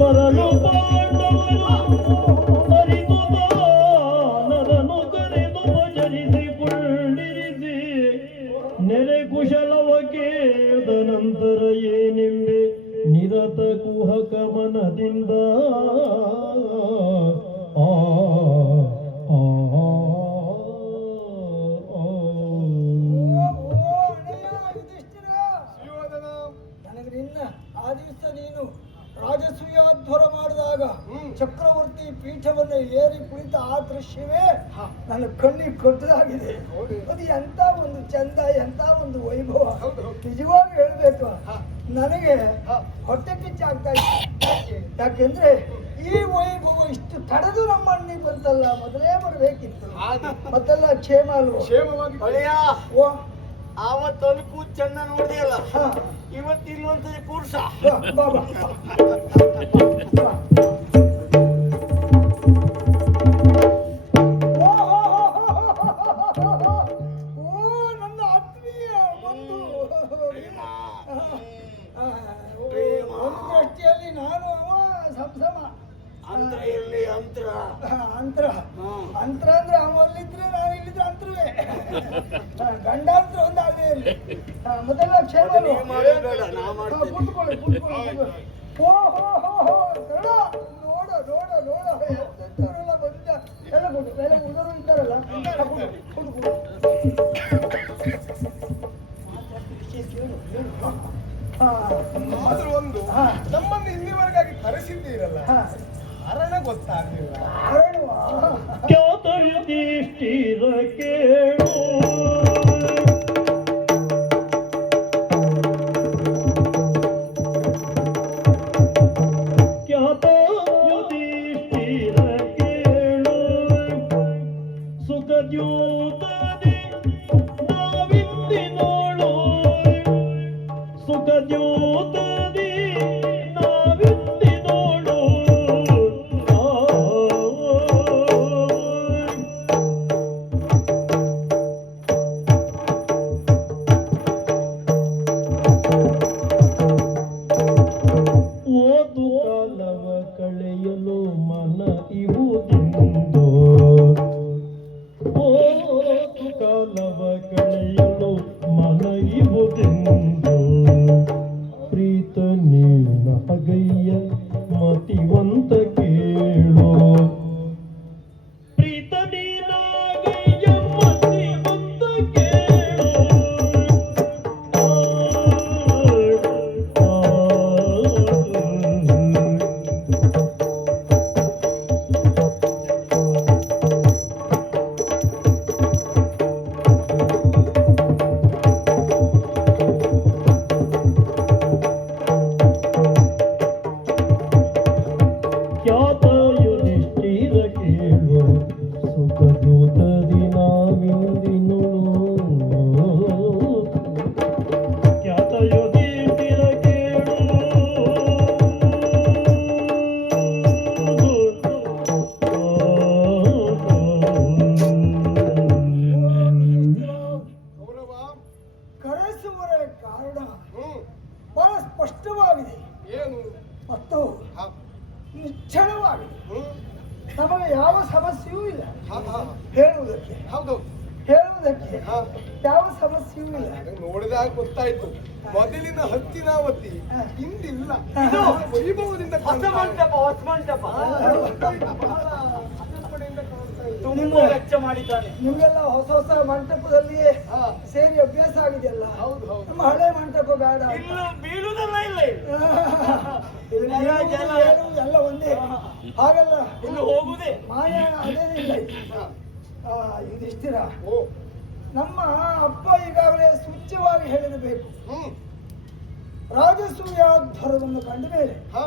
ಬರಲು ಅರಿದು ದಾನರನು ಕರೆದು ಭಜರಿಸಿ ಕುಳ್ಳಿರಿಸಿ ನೆರೆ ಕುಶಲವಕ್ಕೆ ನಂತರ ಏನೆಂಬೆ ನಿರತ ಕುಹಕ ಮನದಿಂದ ಆ ನನಗೆ ನಿನ್ನ ಆ ದಿವಸ ನೀನು ರಾಜಸೂಯಾಧ್ವರ ಮಾಡಿದಾಗ ಚಕ್ರವರ್ತಿ ಪೀಠವನ್ನು ಏರಿ ಕುಳಿತ ಆ ದೃಶ್ಯವೇ ನನ್ನ ಕಣ್ಣಿಗೆ ಕಟ್ಟದಾಗಿದೆ. ಅದು ಎಂತ ಒಂದು ಚಂದ, ಎಂತ ಒಂದು ವೈಭವ. ನಿಜವಾಗಿ ಹೇಳ್ಬೇಕು, ನನಗೆ ಹೊಟ್ಟೆ ಕಿಚ್ಚಾಗ್ತಾ ಇತ್ತು. ಯಾಕೆಂದ್ರೆ ಈ ವೈಭವ ಇಷ್ಟು ತಡೆದು ನಮ್ಮಣ್ಣಿಗೆ ಬಂತಲ್ಲ, ಮೊದಲೇ ಬರಬೇಕಿತ್ತು. ಮತ್ತೆಲ್ಲ ಕ್ಷೇಮ ಅಲ್ವ? ಓ ಆವತ್ತೊಲಕು ಚೆನ್ನ ನೋಡಿದೆಯಲ್ಲ, ಇವತ್ತು ಇಲ್ಲೊಂದ್ಸರಿ ಕೂರ್ಸ. ಬಾಬಾ ನನ್ನ ಆತ್ಮೀಯ ಬಂಧು. ಒಂದು ದೃಷ್ಟಿಯಲ್ಲಿ ನಾನು ಅವ ಸಂಸಮ. ಅಂತ್ರ ಇರ್ಲಿ ಅಂತ್ರ ಅಂತ್ರ ಅಂತ್ರ ಅಂದ್ರೆ ಅವ ಅಲ್ಲಿದ್ರೆ ನಾನು ಇಲ್ಲಿದ್ರೆ ಅಂತರವೇ. ಗಂಡಾಂತರ ಒಂದಾಗದೇ ಇರಲಿ. ಮೊದಲ ಕ್ಷೇಮ ಕೂತ್ಕೊಳ್ಳಿ ಕೂತ್ಕೊಳ್ಳಿ. ನೋಡ ನೋಡ ನೋಡ ಎಂತೆಂಥವರೆಲ್ಲ ಬಂದ ಎಲ್ಲ ಕೊಡು ಎಲ್ಲ ಹುಡುಗರು ಇದ್ದಾರಲ್ಲ ಆದ್ರೂ ಒಂದು ನಮ್ಮನ್ನು ಇಲ್ಲಿವರೆಗಾಗಿ ಕರೆಸಿದ್ದೀರಲ್ಲ, ಕಾರಣ ಗೊತ್ತಾಗ್ಲಿಲ್ಲ. ಖ್ಯಾತ ಯುಧಿಷ್ಠಿರ ಕೇಳು ಖ್ಯಾತ ಯುಧಿಷ್ಠಿರ ಸುಖದೂತದಿ ನಾವಿಂದಿನುಳು ಖ್ಯಾತ ಯುಧಿಷ್ಠಿರ ಕೇಳು ಗೌರವ ಕರೆಸುವರ ಕಾರಣ ಹ್ಮ್ ಬಹಳ ಸ್ಪಷ್ಟವಾಗಿದೆ ಏನು ಮತ್ತು ಹಾ ನಿಶ್ಚಳವಾಗಿದೆ. ಹ್ಮ್ ನಮಗೆ ಯಾವ ಸಮಸ್ಯೆಯೂ ಇಲ್ಲ. ಹಾ ಹಾ ಹೇಳುವುದಕ್ಕೆ ಹೌದು ಹೇಳುವುದಕ್ಕೆ ಹಾ ಯಾವ ಸಮಸ್ಯೆಯೂ ಇಲ್ಲ. ನೋಡಿದಾಗ ಗೊತ್ತಾಯ್ತು ಮೊದಲಿನ ಹತ್ತಿನಾವತಿ ಇಂದಿಲ್ಲ ಇದು ವೈಭವದಿಂದ ಹೊಸ ಕಾಣ್ತಾ ಇದೆ. ಮಂಟಪ ಹೊಸ ಮಂಟಪ ಗೊತ್ತಾಯ್ತು, ಬಹಳ ಅಚ್ಚುಕಡೆಯಿಂದ ಕಾಣ್ತಾ ಇದೆ. ತುಂಬಾ ವೆಚ್ಚ ಮಾಡಿದ್ದಾನೆ. ನಿಮ್ಗೆಲ್ಲ ಹೊಸ ಹೊಸ ಮಂಟಪದಲ್ಲಿಯೇ ಹಾ ಸೇರಿ ಅಭ್ಯಾಸ ಆಗಿದೆಯಲ್ಲ. ಹೌದು ಹೌದು ನಮ್ಮ ಹಳೆ ಮಂಟಪ ಬೇಡ. ಇನ್ನು ಬೀಳುವುದಲ್ಲ ಇಲ್ಲ ಇದು. ಇದು ನೀವು ಹೇಳುವುದೆಲ್ಲ ಒಂದೇ. ಹಾಗಲ್ಲ, ಇನ್ನು ಹೋಗುವುದೇ. ಮಾಯ ಅದೇನಿಲ್ಲ. ಹಾ. ಯುಧಿಷ್ಠಿರ, ಓ ನಮ್ಮ ಅಪ್ಪ ಈಗಾಗಲೇ ಸೂಚ್ಯವಾಗಿ ಹೇಳಿರಬೇಕು. ಹ್ಮ್ ರಾಜಸೂಯಾಧ್ವರವನ್ನು ಕಂಡ ಮೇಲೆ ಹಾ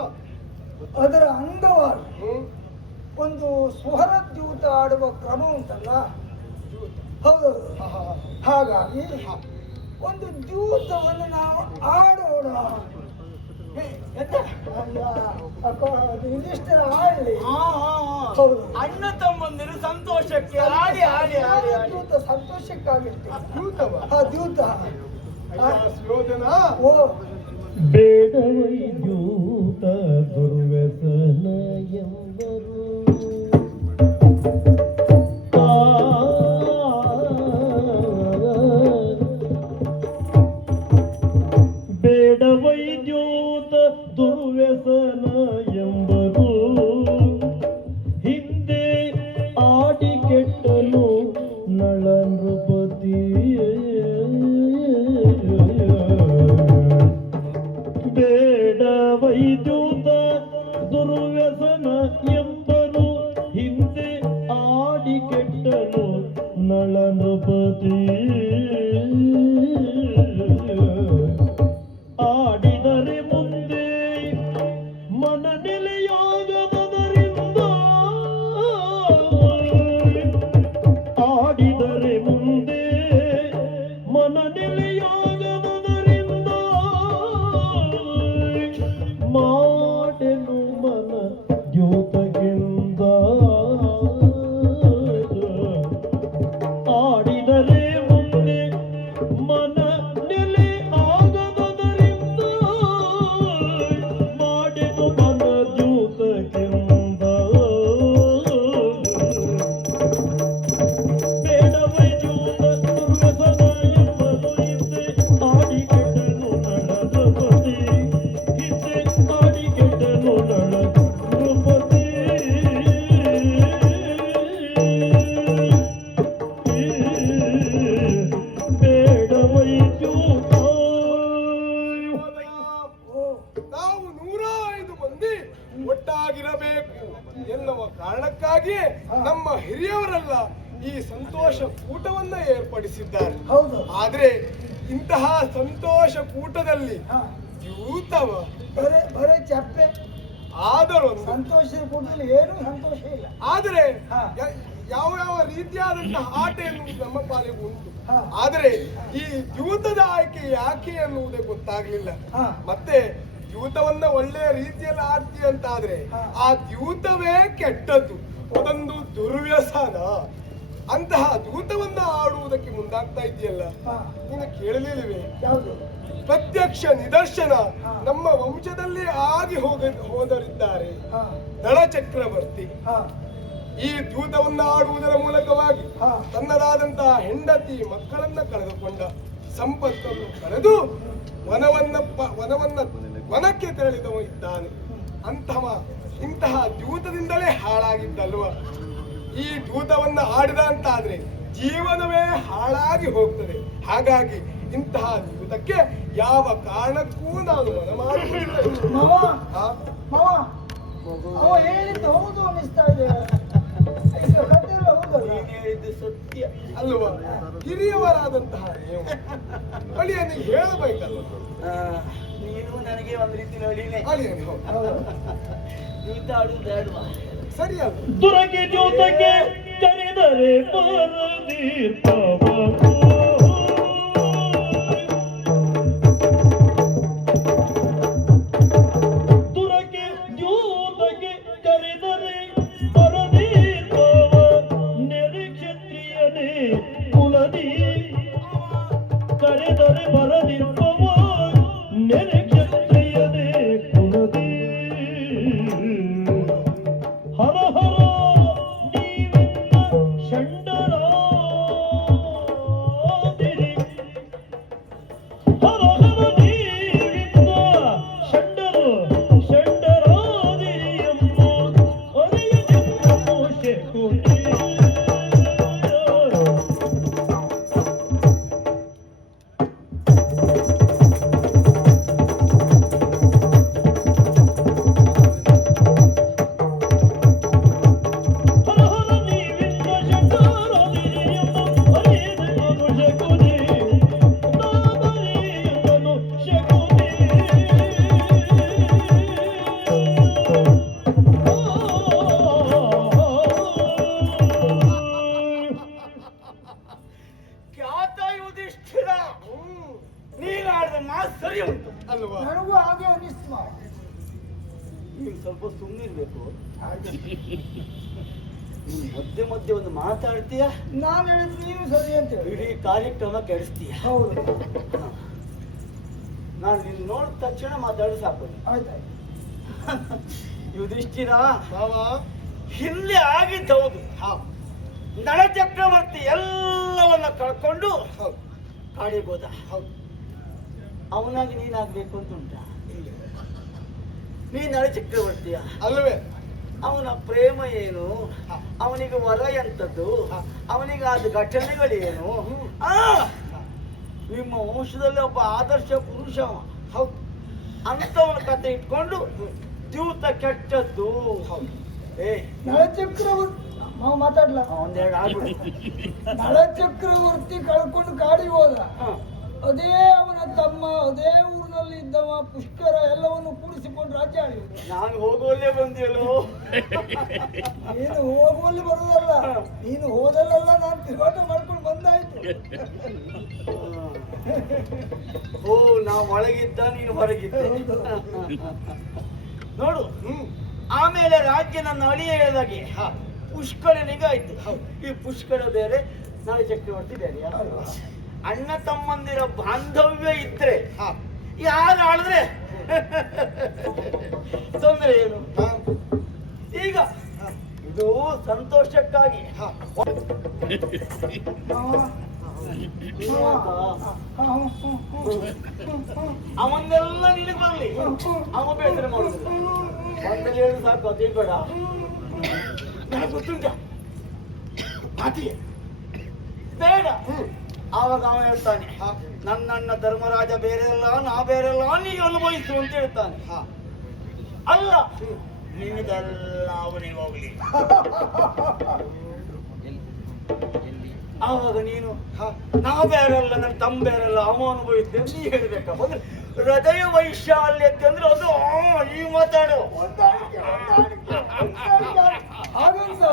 ಅದರ ಅಂಗವಾಗಿ ಹ್ಮ್ ಒಂದು ಸ್ವರದ್ಯೂತ ಆಡುವ ಕ್ರಮ ಉಂಟಲ್ಲ. ಹೌದು. ಹಾ ಹಾ ಹಾ. ಹಾಗಾಗಿ ಹಾ. ಒಂದು ದ್ಯೂತವನ್ನು ನಾವು ಆಡೋಣ. ಎಂತ? ಅಯ್ಯ, ಅಪ್ಪ, ಅದು ಯುಧಿಷ್ಠಿರ ಆಡಲಿ. ಹಾ, ಹಾ, ಹಾ. ಹೌದು. ಅಣ್ಣ ತಮ್ಮಂದಿರು ಸಂತೋಷಕ್ಕೆ ಆಡಿ ಆಡಿ ಆಡಿ ಆಡಿ ದ್ಯೂತ ಸಂತೋಷಕ್ಕಾಗಿತ್ತು. ದ್ಯೂತವ? ಆ ದ್ಯೂತ. ಅಯ್ಯ, ಸುಯೋಧನ ಓ ಬೇಡವೈದ್ಯೂತ ದುರ್ವ್ಯಸನ ಎಂದರು ಬೇಡವೈದ್ಯೂತ ದುರ್ವ್ಯಸನ ಎಂಬರು ಹಿಂದೆ ಆಡಿ ಕೆಟ್ಟನು ನಳ ನೃಪತಿ ಬೇಡವೈದ್ಯೂತ ದುರ್ವ್ಯಸನ ಎಂಬರು ಹಿಂದೆ ಆಡಿ ಕೆಟ್ಟನು ನಳ ನೃಪತಿ ಆಡಿದರೆ ಮುಂದೆ ಮನ ನೆಲೆಯಾಗದರಿಂದ ಆಡಿದರೆ ಮುಂದೆ ಮನ ನೆಲೆಯಾಗದರಿಂದ ಮಾಡೆನು ಮನ ದ್ಯೂತಗೆಂದ ಆಡಿದರೆ ಮುಂದೆ ಮನ ನೆಲೆ ಆಗದರಿಂದ ಮಾಡೆನು ಮನ ದ್ಯೂತಗೆಂದ ಬೇಡವೈದ್ಯೂತ ದುರ್ವ್ಯಸನ ಎಂಬರು ಹಿಂದೆ ಆಡಿ ಕೆಟ್ಟನು ನಳ ನೃಪತಿ ಹಿಂದೆ ಆಡಿ ಕೆಟ್ಟನು ನಳ ನೃಪತಿ ಬೇಡವೈದ್ಯೂತ ಓ ನಾವು 105 ಮಂದಿ ಒಟ್ಟಾಗಿರಬೇಕು ಎನ್ನುವ ಕಾರಣಕ್ಕಾಗಿಯೇ ನಮ್ಮ ಹಿರಿಯವರೆಲ್ಲ ಈ ಸಂತೋಷ ಕೂಟವನ್ನ ಏರ್ಪಡಿಸಿದ್ದಾರೆ. ಹೌದು. ಆದ್ರೆ ಇಂತಹ ಸಂತೋಷ ಕೂಟದಲ್ಲಿ ಹಾ. ದ್ಯೂತವ ಬರೇ ಚಪ್ಪೆ. ಆದರೊಂದು ಸಂತೋಷದ ಕೂಡದಲ್ಲಿ ಏನೂ ಸಂತೋಷ ಇಲ್ಲ. ಆದರೆ ಹಾ. ಯಾವ ಯಾವ ರೀತಿಯಾದಂತಹ ಆಟ ಎನ್ನುವುದು ನಮ್ಮ ಪಾಲಿಗೆ ಉಂಟು. ಹಾ. ಆದರೆ ಈ ದ್ಯೂತದ ಆಯ್ಕೆ ಯಾಕೆ ಎನ್ನುವುದೇ ಗೊತ್ತಾಗ್ಲಿಲ್ಲ. ಹಾ. ಮತ್ತೆ ದ್ಯೂತವನ್ನ ಒಳ್ಳೆಯ ರೀತಿಯಲ್ಲಿ ಆಡ್ತೀಯ ಅಂತ ಆದ್ರೆ ಹಾ. ಆ ದ್ಯೂತವೇ ಕೆಟ್ಟದ್ದು, ಅದೊಂದು ದುರ್ವ್ಯಸನ. ಅಂತಹ ದ್ಯೂತವನ್ನ ಆಡುವುದಕ್ಕೆ ಮುಂದಾಗ್ತಾ ಇದೆಯಲ್ಲ, ಹಾ. ನೀನು ಕೇಳಲಿಲ್ಲವೇ? ಯಾವುದು? ಪ್ರತ್ಯಕ್ಷ ನಿದರ್ಶನ ಹಾ. ನಮ್ಮ ವಂಶದಲ್ಲಿ ಆಗಿ ಹೋದರಿದ್ದಾರೆ. ಹಾ. ನಳ ಚಕ್ರವರ್ತಿ ಹಾ. ಈ ದ್ಯೂತವನ್ನ ಆಡುವುದರ ಮೂಲಕವಾಗಿ ಹಾ. ತನ್ನದಾದಂತಹ ಹೆಂಡತಿ ಮಕ್ಕಳನ್ನ ಕಳೆದುಕೊಂಡ, ಸಂಪತ್ತನ್ನು ಕಳೆದು ವನಕ್ಕೆ ತೆರಳಿದವ ಇದ್ದಾನೆ. ಇಂತಹ ದ್ಯೂತದಿಂದಲೇ ಹಾಳಾಗಿದ್ದಲ್ವ. ಈ ದ್ಯೂತವನ್ನ ಆಡಿದ ಅಂತಾದ್ರೆ ಜೀವನವೇ ಹಾಳಾಗಿ ಹೋಗ್ತದೆ. ಹಾಗಾಗಿ ಇಂತಹ ದ್ಯೂತಕ್ಕೆ ಯಾವ ಕಾರಣಕ್ಕೂ ನಾನು ಮನ ಮಾಡುವುದಿಲ್ಲ. ಮಾವ ಹಾ? ಮಾವ ಅವ ಹೇಳಿದ್ದು ಹೌದು ಅನ್ನಿಸ್ತಾ ಇದೆ. ಇದು ಕಥೆ ಎಲ್ಲ ಹೌದಲ್ಲ? ನೀನು ಹೇಳಿದ್ದು ಸತ್ಯ. ಅಲ್ವಾ? ಹಿರಿಯವರಾದಂತಹ ನೀವು ಅಳಿಯನಿಗೆ ಹೇಳಬೇಕಲ್ಲ. ನೀನು ನನಗೆ ಒಂದು ರೀತಿ ನೋಡಿನೇ ಅಳಿಯನಿ ಹೌದು. ಹೌದು. ನೀತ ಆಡುದು ಬೇಡವಾ? ಸರಿ ಅಲ್ಲ ದುರಗೆ ಜೋತಕ್ಕೆ ಕರೆದರೆ ಬರದಿರ್ತಾವ ದುರಗೆ ಜೋತಕ್ಕೆ ಕರೆದರೆ ಬರದಿರ್ತಾವ ನಿರೀಕ್ಷತ್ರಿಯನೇ ಕುಲದಿ ಕರೆದರೆ ಬರದಿರ್ತಾವ ನಿರೀಕ್ಷತ್ರಿಯನೇ ಕುಲದಿ ಹರ ಹರ ನೀವಿಂದ ಷಂಡರಾದಿರಿ ಹರ ಹರ ನೀವಿಂದ ಷಂಡರಾದಿರಿ ಎಂಬ ಅರಿಯ ಮೋಶೆ ಕೋಟಿ ಖ್ಯಾತ ಯುಧಿಷ್ಠಿರ ನೀನಾಡಿದ ಮಾತು ಸರಿ ಉಂಟು ಅಲ್ವಾ ನನಗೂ ಹಾಗೆ ಅನಿಸ್ತು ಮಾವ. ನೀನು ಸ್ವಲ್ಪ ಸುಮ್ಮನಿರ್ಬೇಕು. ನೀನು ಮಧ್ಯೆ ಮಧ್ಯೆ ಒಂದು ಮಾತಾಡ್ತೀಯ, ನಾನು ಹೇಳಿದ್ದು ನೀನು ಸರಿ ಅಂತ ಹೇಳಿ. ಇಡೀ ಕಾರ್ಯಕ್ರಮ ಕೆಡಿಸ್ತೀಯ. ಹೌದು ಹ. ನಾನು ನಿನ್ನ ನೋಡಿದ ತಕ್ಷಣ ಮಾತಾಡಿ ಸಾಕು. ಆಯ್ತಾಯ್ತು. ಯುಧಿಷ್ಠಿರ ಮಾವ ಹಿಂದೆ ಆಗಿದ್ದೌದು. ಹಾ ನಳ ಚಕ್ರವರ್ತಿ ಎಲ್ಲವನ್ನ ಕಳ್ಕೊಂಡು ಹೌದು ಕಾಡಿಗೆ ಹೋದ. ಹೌದು ಅವನಾಗಿ ನೀನಾಗ್ಬೇಕು ಅಂತ ಉಂಟ? ಇಲ್ಲ. ನೀನ್ ನಳ ಚಕ್ರವರ್ತಿಯ. ಅಲ್ವೇ ಅವನ ಪ್ರೇಮ ಏನು, ಅವನಿಗೆ ವರ ಎಂತದ್ದು, ಅವನಿಗೆ ಆದ ಘಟನೆಗಳೇನು? ಆ ನಿಮ್ಮ ವಂಶದಲ್ಲಿ ಒಬ್ಬ ಆದರ್ಶ ಪುರುಷ ಅವ. ಹೌದು ಅಂತವನ ಕತೆ ಇಟ್ಕೊಂಡು ದ್ಯೂತ ಕೆಟ್ಟದ್ದು. ಹೌದು ಏ ನಳಚಕ್ರವರ್ತಿ ಮಾವ ಮಾತಾಡ್ಲ. ಒಂದೆರಡು ಆಗ್ಬಿಡು. ನಳಚಕ್ರವರ್ತಿ ಕಳ್ಕೊಂಡು ಕಾಡಿಗೆ ಹೋದ. ಹ. ಅದೇ ಅವನ ತಮ್ಮ ಅದೇ ಊರಿನಲ್ಲಿ ಇದ್ದವ ಪುಷ್ಕರ ಎಲ್ಲವನ್ನು ಕೂಡಿಸಿಕೊಂಡು ರಾಜ್ಯ ಆಳಿದ್ರು. ನಾನು ಹೋಗುವಲ್ಲೇ ಬಂದಿಯಲ್ಲೋ. ನೀನು ಹೋಗುವಲ್ಲಿ ಬರುದಲ್ಲ, ನೀನು ಹೋದಲ್ಲೆಲ್ಲ ನಾನು ತಿರುಗಾಟ ಮಾಡ್ಕೊಂಡು ಬಂದಾಯ್ತು. ಓ ನಾವು ಒಳಗಿದ್ದ ನೀನು ಹೊರಗಿದ್ದ. ನೋಡು, ಆಮೇಲೆ ರಾಜ್ಯ ನನ್ನ ಅಳಿಯ ಹೇಳಿದಾಗೆ ಪುಷ್ಕರನಿಗೆ ಆಯ್ತು. ಈ ಪುಷ್ಕರ ಬೇರೆ, ನಳ ಚಕ್ರವರ್ತಿ ಬೇರೆ. ಅಣ್ಣ ತಮ್ಮಂದಿರ ಬಾಂಧವ್ಯ ಇದ್ರೆ ಯಾರು ಆಳಿದ್ರೆ ತೊಂದರೆ ಏನು? ಈಗ ಇದು ಸಂತೋಷಕ್ಕಾಗಿ ಅವನ್ನೆಲ್ಲ ನಿನಗೆ ಬರ್ಲಿ, ಅವ ಬೇಸರ ಮಾಡುದಿಲ್ಲ. ಒಂದಲ್ಲಿ ಹೇಳು ಸಾಕು, ಅದೇ ಬೇಡ. ನನಗೆ ಗೊತ್ತುಂಟ ಮಾತಿಗೆ ಬೇಡ. ಆವಾಗ ಅವ ಹೇಳ್ತಾನೆ, ನನ್ನಣ್ಣ ಧರ್ಮರಾಜ ಬೇರೆಲ್ಲ, ನಾ ಬೇರೆಲ್ಲ, ನೀ ಅನುಭವಿಸು ಅಂತ ಹೇಳ್ತಾನೆ. ಅಲ್ಲ, ನಿನ್ನದೆಲ್ಲ ಅವನಿಗೆ ಹೋಗ್ಲಿ. ಆವಾಗ ನೀನು ನಾ ಬೇರೆಲ್ಲ, ನನ್ನ ತಮ್ಮ ಬೇರೆಲ್ಲ, ಅವ ಅನುಭವಿಸ್ತೇನೆ ನೀ ಹೇಳ್ಬೇಕಪ್ಪ. ಅಂದ್ರೆ ಹೃದಯ ವೈಶಾಲ್ಯತೆ ಅಂದ್ರೆ ಅದು ಈ ಮಾತಾಡು. ಹಾಗಂತ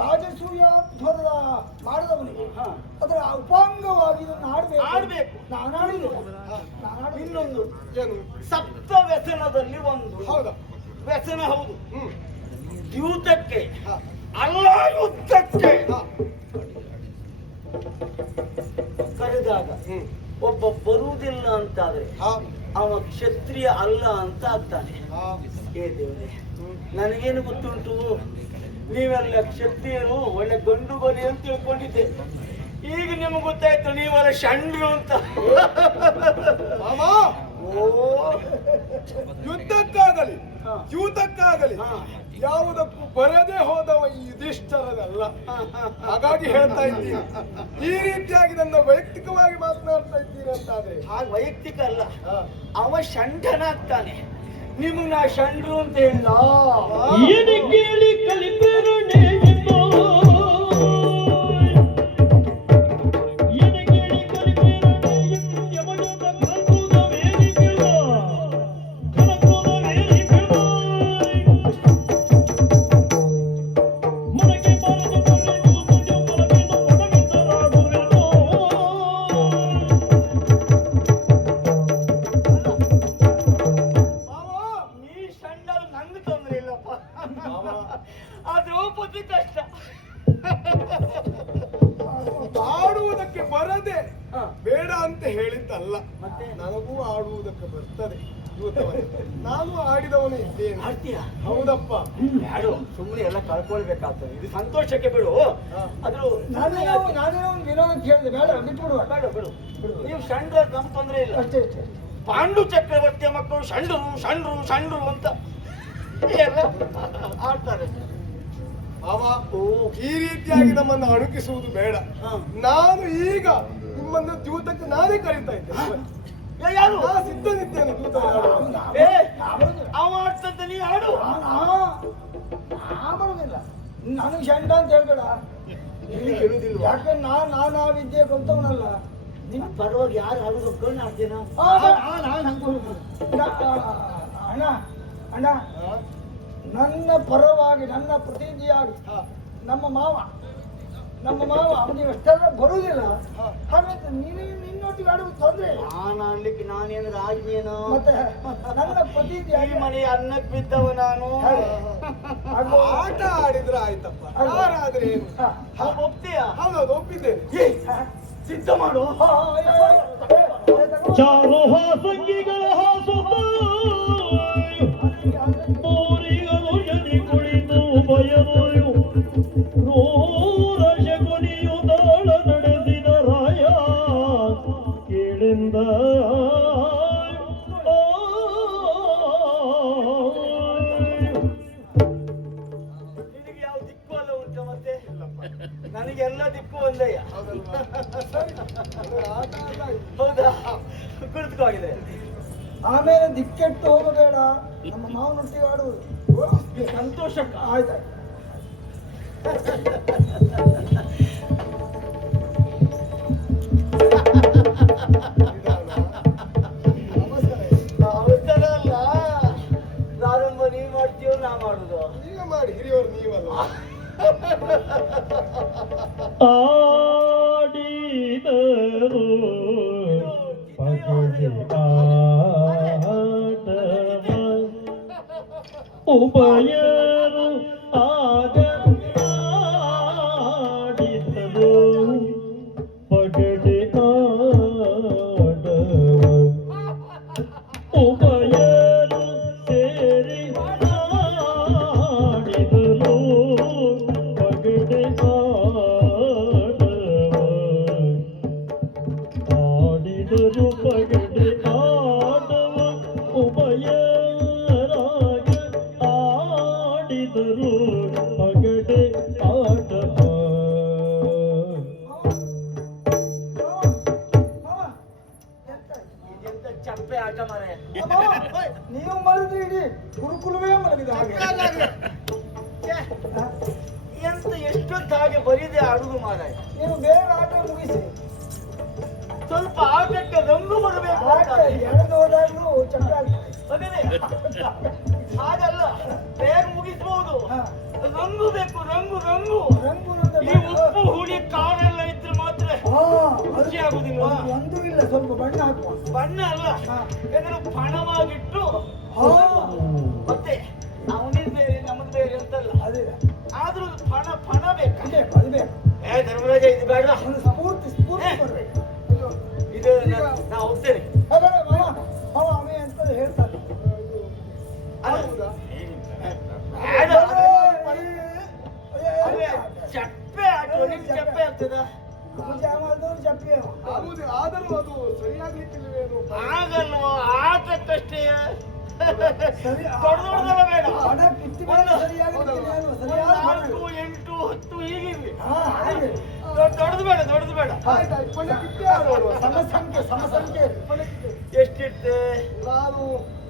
ರಾಜಸೂಯಾಧ್ವರದ ಮಾಡಿದವನಿಗೆ ಅದರ ಉಪಾಂಗವಾಗಿ ಇದನ್ನು ಆಡ್ಬೇಕು. ನಾನು ಆಡಿಲ್ಲ. ಇನ್ನೊಂದು ಏನು ಸಪ್ತ ವ್ಯಸನದಲ್ಲಿ ಒಂದು ಹೌದಾ ವ್ಯಸನ. ಹೌದು, ದ್ಯೂತಕ್ಕೆ ಅಲ್ಲ ಯುದ್ಧಕ್ಕೆ ಕರೆದಾಗ ಒಬ್ಬ ಬರುವುದಿಲ್ಲ ಅಂತಾದ್ರೆ ಅವನ ಕ್ಷತ್ರಿಯ ಅಲ್ಲ ಅಂತ ಆಗ್ತಾನೆ. ಏ ದೇವರೇ, ನನಗೇನು ಗೊತ್ತುಂಟು, ನೀವೆಲ್ಲ ಕ್ಷತ್ರಿಯರು ಒಳ್ಳೆ ಗಂಡು ಬಲಿ ಅಂತ ತಿಳ್ಕೊಂಡಿದ್ದೆ. ಈಗ ನಿಮ್ಗೆ ಗೊತ್ತಾಯ್ತು ನೀವೆಲ್ಲ ಷಂಡ್ರು ಅಂತ. ಮಾಮ ಓ ಯುದ್ಧಕ್ಕಾಗಲಿ ಹಾ. ಯೂತಕ್ಕಾಗಲಿ ಹಾ. ಯಾವುದಕ್ಕೂ ಬರದೇ ಹೋದವ ಈ ಯುಧಿಷ್ಠರನಲ್ಲ. ಹಾಗಾಗಿ ಹೇಳ್ತಾ ಇದ್ದೀನಿ, ಈ ರೀತಿಯಾಗಿ ನನ್ನ ವೈಯಕ್ತಿಕವಾಗಿ ಮಾತನಾಡ್ತಾ ಇದ್ದೀನಿ ಅಂತಾದ್ರೆ ಹಾಗೆ ವೈಯಕ್ತಿಕ ಅಲ್ಲ, ಹಾ. ಅವ ಷಂಡನಾಗ್ತಾನೆ. ನಿಮ್ಗೆ ನಾ ಷಂಡ್ರು ಅಂತ ಹೇಳ. ಏನು ಕೇಳಿ ಕಲಿಪೆರಣೆ ಎಂದೋ ಬರದೆ ಹಾ. ಬೇಡ ಅಂತ ಹೇಳಿದ್ದಲ್ಲ. ಮತ್ತೆ? ನನಗೂ ಆಡುವುದಕ್ಕೆ ಬರ್ತದೆ ದ್ಯೂತವನ್ನು. ನಾನು ಆಡಿದವನು ಇದ್ದೇನೆ. ಆಡ್ತೀಯಾ? ಹೌದಪ್ಪ. ಯಾರು ಸುಮ್ಮನೆ ಎಲ್ಲ ಕಳ್ಕೊಳ್ಬೇಕಾಗ್ತದೆ. ಇದು ಸಂತೋಷಕ್ಕೆ ಬಿಡು. ಹಾ. ಅದು ನಾನೇನೋ ಒಂದು ವಿನೋದ ಕೇಳಿದೆ, ಬೇಡ ಬಿಟ್ಬಿಡುವ. ಬೇಡ ಬಿಡು. ನೀವು ಷಂಡ್ರ ನಮ್ ತೊಂದ್ರೆ ಇಲ್ಲ. ಅಷ್ಟೇ ಅಷ್ಟೇ. ಪಾಂಡು ಚಕ್ರವರ್ತಿಯ ಮಕ್ಕಳು ಷಂಡ್ರು ಅಂತ ಎಲ್ಲ ಆಡ್ತಾರೆ. ಅವ ಈ ರೀತಿಯಾಗಿ ನಮ್ಮನ್ನು ಅಣುಕಿಸುವುದು ಬೇಡ. ಹಾ. ನಾನು ಈಗ ನಿಮ್ಮನ್ನು ದ್ಯೂತಕ್ಕೆ ನಾನೇ ಕರೀತಾ ಇದ್ದೇನೆ. ಯಾರು? ನಾನು ಸಿದ್ಧನಿದ್ದೇನೆ ದ್ಯೂತ ಆಡುವುದಕ್ಕೆ. ಏ, ಅವ ಆಡ್ತಂತ ನೀ ಆಡು. ಬರುದಿಲ್ಲ. ನನಗೆ ಶಂಡ ಅಂತ ಹೇಳ್ಬೇಡ. ಇಲ್ಲಿ ಹೇಳುದಿಲ್ವಾ? ಯಾಕಂದ್ರೆ ನಾನು ಆ ವಿದ್ಯೆ ಕಲ್ತವನಲ್ಲ. ನಿನ್ನ ಪರವಾಗಿ ಯಾರು ಆಡುದು ಕಣ್ಣು ಆಡ್ತೇನ? ಅಣ್ಣ ಅಣ್ಣ, ನನ್ನ ಪರವಾಗಿ ನನ್ನ ಪ್ರತಿನಿಧಿಯಾಗಿ ನಮ್ಮ ಮಾವ ಅವನಿಗೆ ಅಷ್ಟೆಲ್ಲ ಬರುವುದಿಲ್ಲ. ಹಾಗಂತ ನಿನ್ನೊಟ್ಟಿಗೆ ಆಡುವುದು ತೊಂದ್ರೆ ಇಲ್ಲ. ನಾನು ಆಡ್ಲಿಕ್ಕೆ ನಾನೇನು ರಾಜ್ಞೇನೋ? ಮತ್ತೆ ನನ್ನ ಈ ಪ್ರತಿನಿಧಿಯಾಗಿ ಮನೆ ಅನ್ನಕ್ಕೆ ಬಿದ್ದವ ನಾನು. ಆಟ ಆಡಿದ್ರೆ ಆಯ್ತಪ್ಪ. ಯಾರಾದ್ರೆ ಏನು? ಒಪ್ತೀಯಾ? ಹೌದೌದು, ಒಪ್ಪಿದ್ದೇನೆ. ಏ, ಸಿದ್ಧ ಮಾಡು. ಚಾರು ಹಾಸಂಗಿಗಳ ಹಾಸುತ್ತ ಬೋರಿಗಲು ಜನಿ ಕುಳಿತು ಬಯಲು ನೂರ ಶಕುನಿಯು ದಾಳ ನಡೆಸಿದ ರಾಯ ಕೇಳಿಂದ ನಿನಗೆ ಯಾವ ದಿಕ್ಕು ಅಲ್ಲ ಉಂಟ ಮತ್ತೆ? ನನಗೆಲ್ಲ ದಿಕ್ಕು ಒಂದಯ್ಯ. ಆಟ ಆದಾಯ್ತು. ಹೌದಾ? ಕುಳಿತುಕೊಂಡಿದೆ. ಆಮೇಲೆ ದಿಕ್ಕೆಟ್ಟು ಹೋಗಬೇಡ. ನಮ್ಮ ಮಾವನೊಟ್ಟಿಗೆ ಆಡುವುದು ಸಂತೋಷಕ್ಕ ಆಯ್ತಾಯ್ತು. ಅವಸರ ಅಲ್ಲ. ಪ್ರಾರಂಭ ನೀವ್ ಮಾಡ್ತೀವೋ ನಾ ಮಾಡುದು? ಈಗ ಮಾಡಿ, ಹಿರಿಯವರು ನೀವಲ್ಲ. ಆಡಿದರು ಪಗಡೆ ಆಟವ ಉಭಯರು ಆಗ ಆಡಿದರು ಪಗಡೆ ಆಟವ ಉಭಯರು ಸೇರಿ ಆಡಿದರು ಪಗಡೆ ಆಡಿದರು ಪಗಡೆ ಆಟವ ಉಭಯರಾಗ ಆಡಿದರು ಪಗಡೆ ಆಟವ. ಇದೆಂತ ಚಪ್ಪೆ ಆಟ ಮಾರೆ. ನೀವು ಮಲಗಿದ್ರೆ ಇಡೀ ಗುರುಕುಲವೇ ಮಲಗಿದೆ ಹಾಗೆ. ಛೆ, ಎಂತ ಎಷ್ಟೊತ್ತು ಹಾಗೆ ಬರೀದೆ ಆಡುದು ಮಾರಾಯ. ನೀವು ಬೇಗ ಆಟ ಮುಗಿಸಿ. ಸ್ವಲ್ಪ ಆಟಕ್ಕೆ ರಂಗು ಬರಬೇಕು. ಆಟ ಎಳೆದು ಹೋದಾಗ್ಲೂ ಚಕ್ರ ಆಗ್ತದೆ. ಅದೇನೆ. ಹಾಗಲ್ಲ, ಬೇಗ ಮುಗಿಸಬಹುದು. ಹಾ. ರಂಗು ಬೇಕು, ರಂಗು. ರಂಗು ಈ ಉಪ್ಪು ಹುಳಿ ಕಾರೆಲ್ಲ ಇದ್ರೆ ಮಾತ್ರ ರುಚಿ ಆಗುದಿಲ್ವಾ? ಒಂದು ಇಲ್ಲ, ಸ್ವಲ್ಪ ಬಣ್ಣ ಹಾಕುವ. ಬಣ್ಣ ಅಲ್ಲ, ಹಾ. ಯಾಕಂದ್ರೆ ಪಣವಾಗಿಟ್ಟು ಮತ್ತೆ ಅವನಿದ್ ಬೇರೆ ನಮ್ಮದು ಬೇರೆ ಅಂತಲ್ಲ. ಅದೇ ಆದ್ರೂ ಪಣ ಬೇಕು. ಅದು ಬೇಕು. ಏ ಧರ್ಮರಾಜ, ಇದು ಬೇಡ. ಒಂದು ಸ್ಫೂರ್ತಿ ಬರ್ಬೇಕು. ಇದು ನಾ ಹೋಗ್ತೇನೆ. ಅವೇ ಅಂತ ಹೇಳ್ತಾರೆ. ಹೌದಾ? ಬೇಡ. ಅದೇ ಚಪ್ಪೆ ಹಾಕುವ. ನಿಮ್ ಚಪ್ಪೆ ಆಗ್ತದ? ಚಪ್ಪೆ ಆಗುವುದು, ಆದರೂ ಅದು ಸರಿಯಾಗ್ಲಿಕ್ಕಿಲ್ವೇನು? ಆಗಲ್ವೋ, ಆಟಕ್ಕಷ್ಟೇ. ಸರಿ. ದೊಡ್ಡದೆಲ್ಲ ಬೇಡ. ಹಣ ಕಿತ್ತಿ ಮೇಲೆ ಸರಿಯಾಗಿ ನಾಲ್ಕು 8 10 ಹೀಗಿರ್ಲಿ. ಹಾಗೆ ದೊಡ್ಡದು ಬೇಡ. ಆಯ್ತಾಯ್ತು, ಕೊನೆ ಕಿತ್ತೆ ಆಡೋಣ. ಸಮಸಂಖ್ಯೆ ಎಷ್ಟಿಟ್ಟೆ? ನಾನು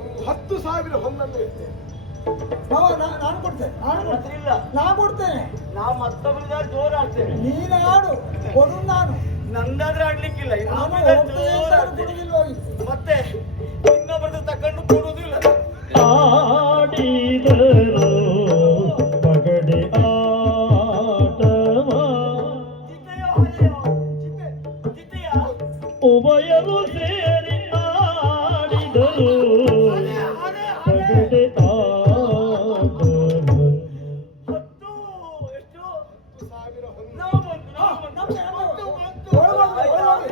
ಒಂದು 10,000 ಹೊನ್ನನ್ನು ಇರ್ತೇನೆ. ನಾನು ಕೊಡ್ತೇನೆ. ಹತ್ರ ಇಲ್ಲ. ನಾನು ಕೊಡ್ತೇನೆ. ನಾವು ಮತ್ತೊಬ್ಬರಿದ್ದಾರೆ ಜೋರು ಆಡ್ತೇವೆ. ನೀನು ಆಡು, ಕೊಡು. ನಾನು ನಂದಾದ್ರೆ ಆಡ್ಲಿಕ್ಕಿಲ್ಲ. ನಾನು ಇನ್ನೊಬ್ಬರಿದ್ದಾರೆ ಜೋರು ಆಡ್ತೇವೆ. ಕೊಡುದಿಲ್ವಾಗಿ. ಮತ್ತೆ ಇನ್ನೊಬ್ಬರದ್ದು ತಕೊಂಡು ಕೊಡುವುದಿಲ್ಲ. ಆಡಿದರು ಪಗಡೆ ಆಟವ ಚಿತೆಯ ಉಭಯರು ಸೇರಿ ಆಡಿದರು ಪಗಡೆ ಆಟವ. 10,000 ಹೊನ್ನ. ನಾವು ಬಂತು. ಒಳಗೆ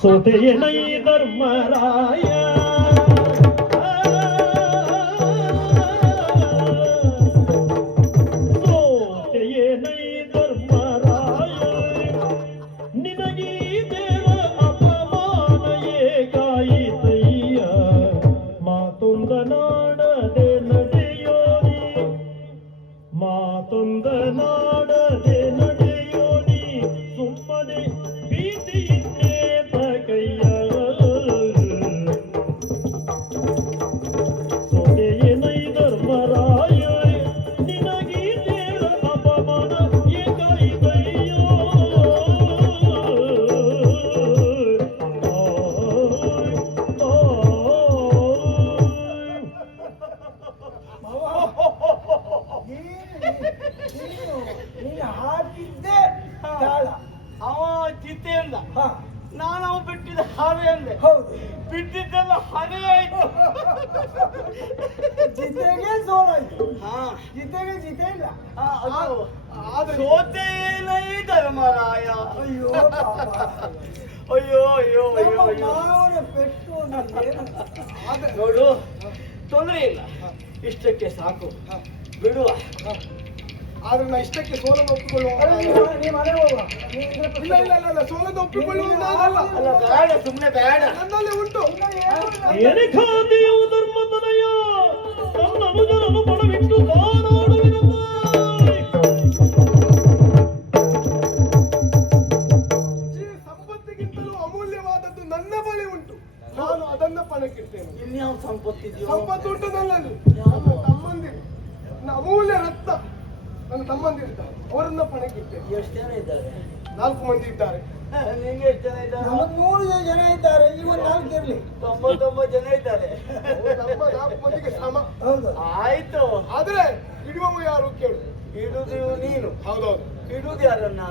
ಸೋತೆಯನೈ ಧರ್ಮರಾಯ ಸೋತೆಯನೈ ಧರ್ಮರಾಯ ನಿನಗೀ ದೇವ ಅಪಮಾನ ಏಕಾಯಿತಯ್ಯ ಮಾತೊಂದ ನಾಡದೆ ನಡೆಯೋನಿ ಮಾತೊಂದ ನಾಡದೆ ನಡೆಯೋನಿ ಸುಮ್ಮನೆ ಭೀತಿಯಿಂದೇತ ಕೈಯ ಸೊದೆಯನೈ ಧರ್ಮರಾಯ ನಿನಗೀ ದೇವ ಅಪಮಾನ ಏಕಾಯಿತಯ್ಯೋ ನೀನು ಹಾಕಿದ್ದೆ ತಾಳ. ಅವ ಚಿತೆ ಅಂದ, ಹಾ, ನಾನು ಅವ ಬಿಟ್ಟಿದ್ದ ಹಾವೆ ಅಂದೆ. ಹೌದು. ಬಿಟ್ಟಿದ್ದೆಲ್ಲ ಹಣೆ ಆಯ್ತು. ಜಿತೆಗೆ ಸೋಲಾಯ್ತು. ಹಾ ಜಿತೆಗೆ ಜಿತೆ ಇಲ್ಲ. ಅದು ಆದ್ರೆ ಸೋತೆಯನೈ ಧರ್ಮರಾಯ. ಅಯ್ಯೋ ಪಾಪ. ಅಯ್ಯೋ ಅಯ್ಯೋ ಅಯ್ಯೋ ನಮ್ಮ ಅಯ್ಯೋ. ಮಾವನ ಪೆಟ್ಟು ಅಂದ್ರೆ ಏನು? ನೋಡು, ತೊಂದರೆ ಇಲ್ಲ, ಇಷ್ಟಕ್ಕೆ ಸಾಕು, ಬಿಡುವ. ಆದ್ರೆ ನಾ ಇಷ್ಟಕ್ಕೆ ಸೋಲನ್ನು ಒಪ್ಪಿಕೊಳ್ಳುವ ಅರೆ, ನೀ ಮನೆ ಹೋಗುವ. ನೀ ಇದ್ರ ಪಕ್ಕ ಇಲ್ಲ ಇಲ್ಲ ಇಲ್ಲ ಇಲ್ಲ ಸೋಲನ್ನು ಒಪ್ಪಿಕೊಳ್ಳುವ ನಾನಲ್ಲ. ಅಲ್ಲ ಬೇಡ, ಸುಮ್ಮನೆ ಬೇಡ. ನನ್ನಲ್ಲಿ ಉಂಟು. ಇನ್ನು ಏನು ಇಲ್ಲ. ಏನೇ ಖಾದಿಯು ಧರ್ಮತನಯ ತನ್ನ ಅನುಜನನ್ನು ಪಣವಿಟ್ಟು ತಾನಾಡುವಿನಂತೆ ಈ ಸಂಪತ್ತಿಗಿಂತಲೂ ಅಮೂಲ್ಯವಾದದ್ದು ನನ್ನ ಬಳಿ ಉಂಟು. ನಾನು ಅದನ್ನ ಪಣಕ್ಕಿರ್ತೇನೆ. ಇನ್ಯಾವ ಸಂಪತ್ತಿದೆಯೋ? ಸಂಪತ್ತು ಉಂಟು ನನ್ನಲ್ಲಿ. ನನ್ನ ತಮ್ಮಂದಿರು, ನನ್ನ ಅಮೂಲ್ಯ ರತ್ನ ನನ್ನ ತಮ್ಮಂದಿರಿದ್ದಾರೆ, ಅವರನ್ನ ಪಣಕ್ಕಿರ್ತೇನೆ. ಎಷ್ಟು ಜನ ಇದ್ದಾರೆ? 4 ಮಂದಿ ಇದ್ದಾರೆ. ನಿಂಗೆ ಎಷ್ಟು ಜನ ಇದ್ದಾರೆ? ನಮ್ಮದು 100 ಜನ ಇದ್ದಾರೆ. ಇವನ್ 4 ಇರ್ಲಿ. 99 ಜನ ಇದ್ದಾರೆ. ನಮ್ಮ 4 ಮಂದಿಗೆ ಸಮ. ಹೌದು. ಆಯ್ತು, ಆದ್ರೆ ಇಡುವವ ಯಾರು ಕೇಳು. ಇಡುದು ನೀನು. ಹೌದೌದು. ಇಡುದು ಯಾರನ್ನ?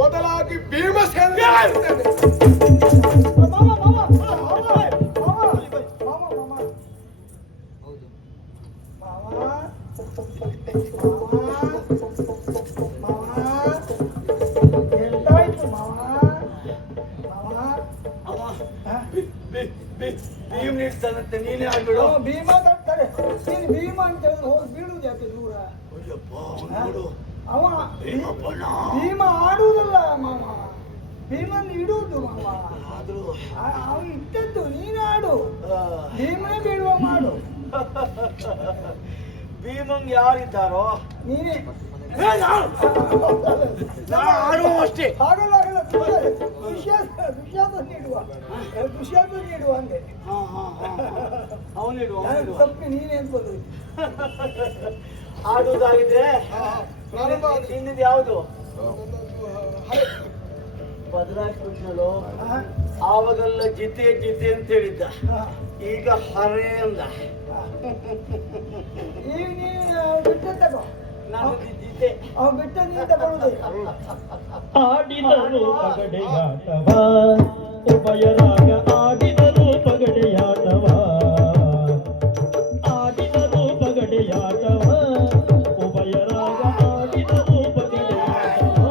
ಮೊದಲಾಗಿ ಭೀಮಸೇನ ಮಾಮ ಮಾಮ ಮಾಮ ಮಾಮ ಮಾಮ ಹೌದು. ಮಾಮ ಎಂತಾಯ್ತು ಮಾಮ? ಮಾಮ ಅವ ಭೀಮ್ ನಿಲ್ತಾನಂತೆ, ನೀನೇ ಆಗ್ಬಿಡು. ಭೀಮ ತರ್ತಾರೆ. ನೀನು ಭೀಮ ಅಂತ ಹೇಳಿದ್ರೆ ಹೋಗಿ ಬೀಳುದು ಯಾಕೆ ದೂರ? ಅಯ್ಯಪ್ಪ, ಅವ್ನು ನೋಡು, ಅವ ಭೀಮಪ್ಪನ. ಭೀಮ ಆಡುವುದಲ್ಲ ಮಾಮ, ಭೀಮನ್ ಇಡುವುದು ಮಾಮ. ಆದ್ರೂ ಅವ ಇಟ್ಟದ್ದು ನೀನು ಆಡು, ಆ, ಭೀಮನೇ ಬೀಳುವ ಮಾಡು. ಭೀಮಂಗ್ ಯಾರಿದ್ದಾರೋ ನೀನೇ ನಾನು ಆಡುವ ಅಷ್ಟೇ. ಹಾಗಲ್ಲ ಹಾಗಲ್ಲ, ದುಶ್ಯಾಸ ನೀಡುವ, ದುಶ್ಯಾಸ ನೀಡುವ ಅಂದೆ. ಅವನಿಡು ಅವನಿಡು. ತಪ್ಪಿ ನೀನೇ ಅನ್ಬೋದು. ಆಡುವುದಾಗಿದ್ರೆ ಪ್ರಾರಂಭ ಆಗಿದೆ. ಇನ್ನಿದ್ ಯಾವುದು? ಹಳೆ. ಬದಲಾಯಿಸ್ಬಿಟ್ನಲ್ಲೋ. ಆವಾಗೆಲ್ಲ ಜಿತೆ ಜಿತೆ ಅಂತ ಹೇಳಿದ್ದ, ಈಗ ಹರೆ ಅಂದ. ಈಗ ನೀನು ಬಿಟ್ಟ ತಗೋ, ನಾನು ಜಿತೆ. ಅವ ಬಿಟ್ಟ ನೀನು ತಗೊಳ್ಳೋದು. ಆಡಿದರು ಪಗಡೆಯಾಟವ ಉಭಯರಾಗ ಆಡಿದರು ಪಗಡೆಯಾಟವ ಆಡಿದರು ಪಗಡೆಯಾಟವ ಉಭಯರಾಗ ಆಡಿದರು ಪಗಡೆಯಾಟವ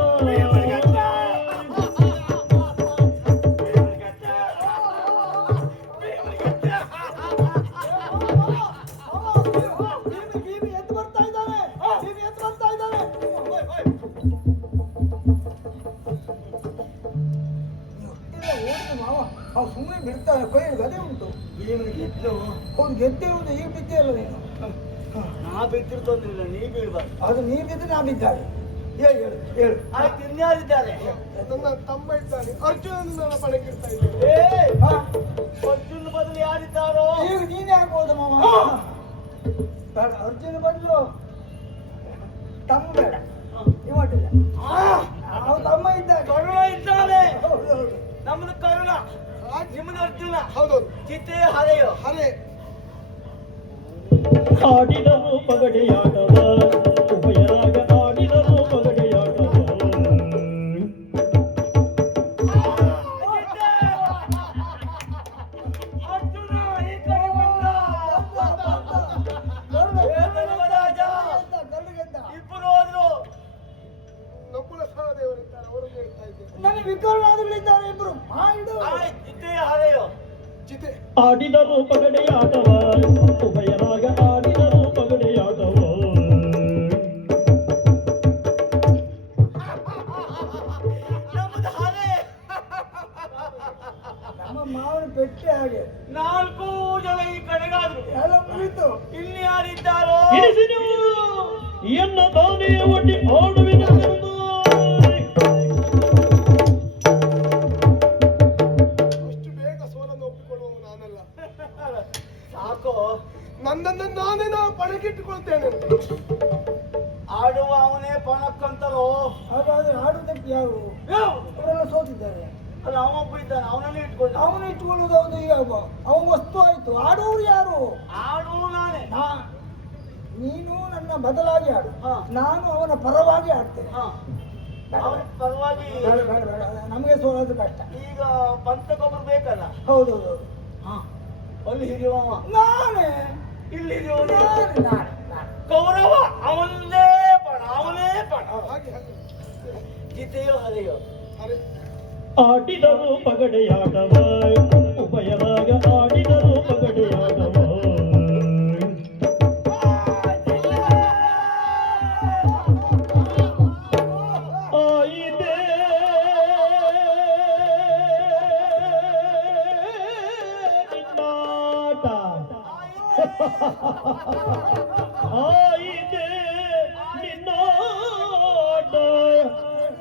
ಭೀಮ ಎದ್ದು ಬರ್ತಾ ಇದ್ದಾನೆ, ಭೀಮ ಎದ್ದು ಬರ್ತಾ ಇದ್ದಾನೆ. ಓಡಿದ ಮಾವ, ಅವ ಸುಮ್ಮನೆ ಬಿಡ್ತಾನೆ, ಕೈಯಲ್ಲಿ ಗದೆ ಉಂಟು. ಭೀಮನಿಗೆ ಎದ್ದು ಹೌದು, ಗೆದ್ದಿರುವುದು ಈಗ ಬಿದ್ದೆ ಅಲ್ಲ ನೀನು. ನಾ ಬಿದ್ದಿರು ತೊಂದ್ರಿಲ್ಲ, ನೀ ಬೀಳ್ಬಾರ್ದು. ಅದು ನೀ ಬಿದ್ದು ನಾ ಬಿದ್ದಾಳೆ. ಹೇಳು ಹೇಳು ಹೇಳು. ಆಯ್ತು, ಇನ್ಯಾರಿದ್ದಾರೆ? ನನ್ನ ತಮ್ಮ ಇದ್ದಾನೆ, ಅರ್ಜುನನ ನನ್ನ ಪಣಕ್ಕಿರ್ತಾ ಇದ್ದೇನೆ. ಏ, ಹಾ, ಅರ್ಜುನ್ ಬದಲು ಯಾರಿದ್ದಾರೋ? ಈಗ ನೀನೇ ಆಗ್ಬೋದು ಮಾವ. ಬೇಡ, ಅರ್ಜುನ ಬದಲು ತಮ್ಮ ಬೇಡ, ಇವಟ್ಟಿಲ್ಲ. ಅವ ತಮ್ಮ ಇದ್ದಾಗ. ಕರುಣ ಇದ್ದಾನೆ. ಹೌದು ಹೌದು. ನಮ್ದು ಕರುಣ, ನಿಮ್ಮದು ಅರ್ಜುನ. ಹೌದೌದು. ಚಿತೆ ಹರೆಯೋ. ಹರೆ. ಆಡಿದರು ಪಗಡೆಯಾಟವ ಉಭಯರಾಗ ಆಡಿದರು ಪಗಡೆಯಾಟವ ಅರ್ಜುನ ಈ ಕಡೆ ಬಂದ. ಧರ್ಮರಾಜ, ಇಬ್ಬರು ಹೋದ್ರು. ನಕುಲ ಸಹದೇವರಿದ್ದಾರೆ, ಅವರು ಹೇಳ್ತಾ ಇದ್ದೇನೆ. ನನಗೆ ವಿಕರ್ಣಾದಿಗಳಿದ್ದಾರೆ ಇಬ್ರು. ಆಯ್ತು, ಆಡಿದರು ಪಗಡೆಯಾಟವ ಉಭಯರಾಗ ಆಡಿದರು ಪಗಡೆಯಾಟವ ನಮ್ಮದು ಹಾಗೆ ನಮ್ಮ ಮಾವನ ಪೆಟ್ಟೆ ಹಾಗೆ 4 ಜನ ಈ ಕಡೆಗಾದ್ರು ಎಲ್ಲ ಮುಗಿತು. ಇಲ್ಲಿ ಯಾರಿದ್ದಾರೋ ಇಳಿಸಿ ನೀವು ಎನ್ನ ತಾನೇ ಒಡ್ಡಿ ಆಡುವಿನೆಂದು ಅಷ್ಟು ಬೇಗ ಸೋಲನ್ನು ಒಪ್ಪಿಕೊಳ್ಳುವ ನಾನಲ್ಲ. ಸಾಕು ನನ್ನನ್ನು ನಾನೇ ಪಣಕ್ಕಿಟ್ಟುಕೊಳ್ತೇನೆ. ಆಡುವ ಅವನೇ ಪಣಕ್ಕಂತರೋ ಹಾಗಾದ್ರೆ ಆಡುವುದಕ್ಕೆ ಯಾರು ಅವರೆಲ್ಲ ಸೋತಿದ್ದಾರೆ. ಅಲ್ಲ ಅವನೊಬ್ಬ ಇದ್ದಾನೆ ಅವನನ್ನು ಇಟ್ಕೊಂಡು ಅವನು ಇಟ್ಕೊಳ್ಳುವುದು ಹೌದು. ಈಗ ಅವನ ವಸ್ತು ಆಯ್ತು. ಆಡುವವರು ಯಾರು? ಆಡು ನಾನೇ ನೀನು ನನ್ನ ಬದಲಾಗಿ ಆಡು. ಹಾ. ನಾನು ಅವನ ಪರವಾಗಿ ಆಡ್ತೇನೆ. ಹಾ ಅವನ ಪರವಾಗಿ ಬೇಡ, ಬೇಡ, ಬೇಡ. ನಮಗೆ ಸೋಲೋದು ಕಷ್ಟ. ಈಗ ಪಂಚಗೊಬ್ಬರು ಬೇಕಲ್ಲ ಹೌದೌದು. ಹಾ ಅಲ್ಲಿ ಹಿರಿಯವ ನಾನೇ ಇಲ್ಲಿ ಹಿರಿಯವನು ನಾನೇ, ನಾನೇ, ನಾನೇ. ಕೌರವ ಅವನೇ ಪಣ ಹಾಗೆ ಹಾಗೆ. ಗೀತೆಯೋ ಹರೆಯೋ ಅರೆ ಆಡಿದರು ಪಗಡೆಯಾಟವ ಉಭಯರಾಗ ಆಡಿದರು ಪಗಡೆಯಾಟವ ಆಯಿದೆ ನಿನ್ನಾಟ ಆಯಿದೆ ನಿನ್ನಾಟ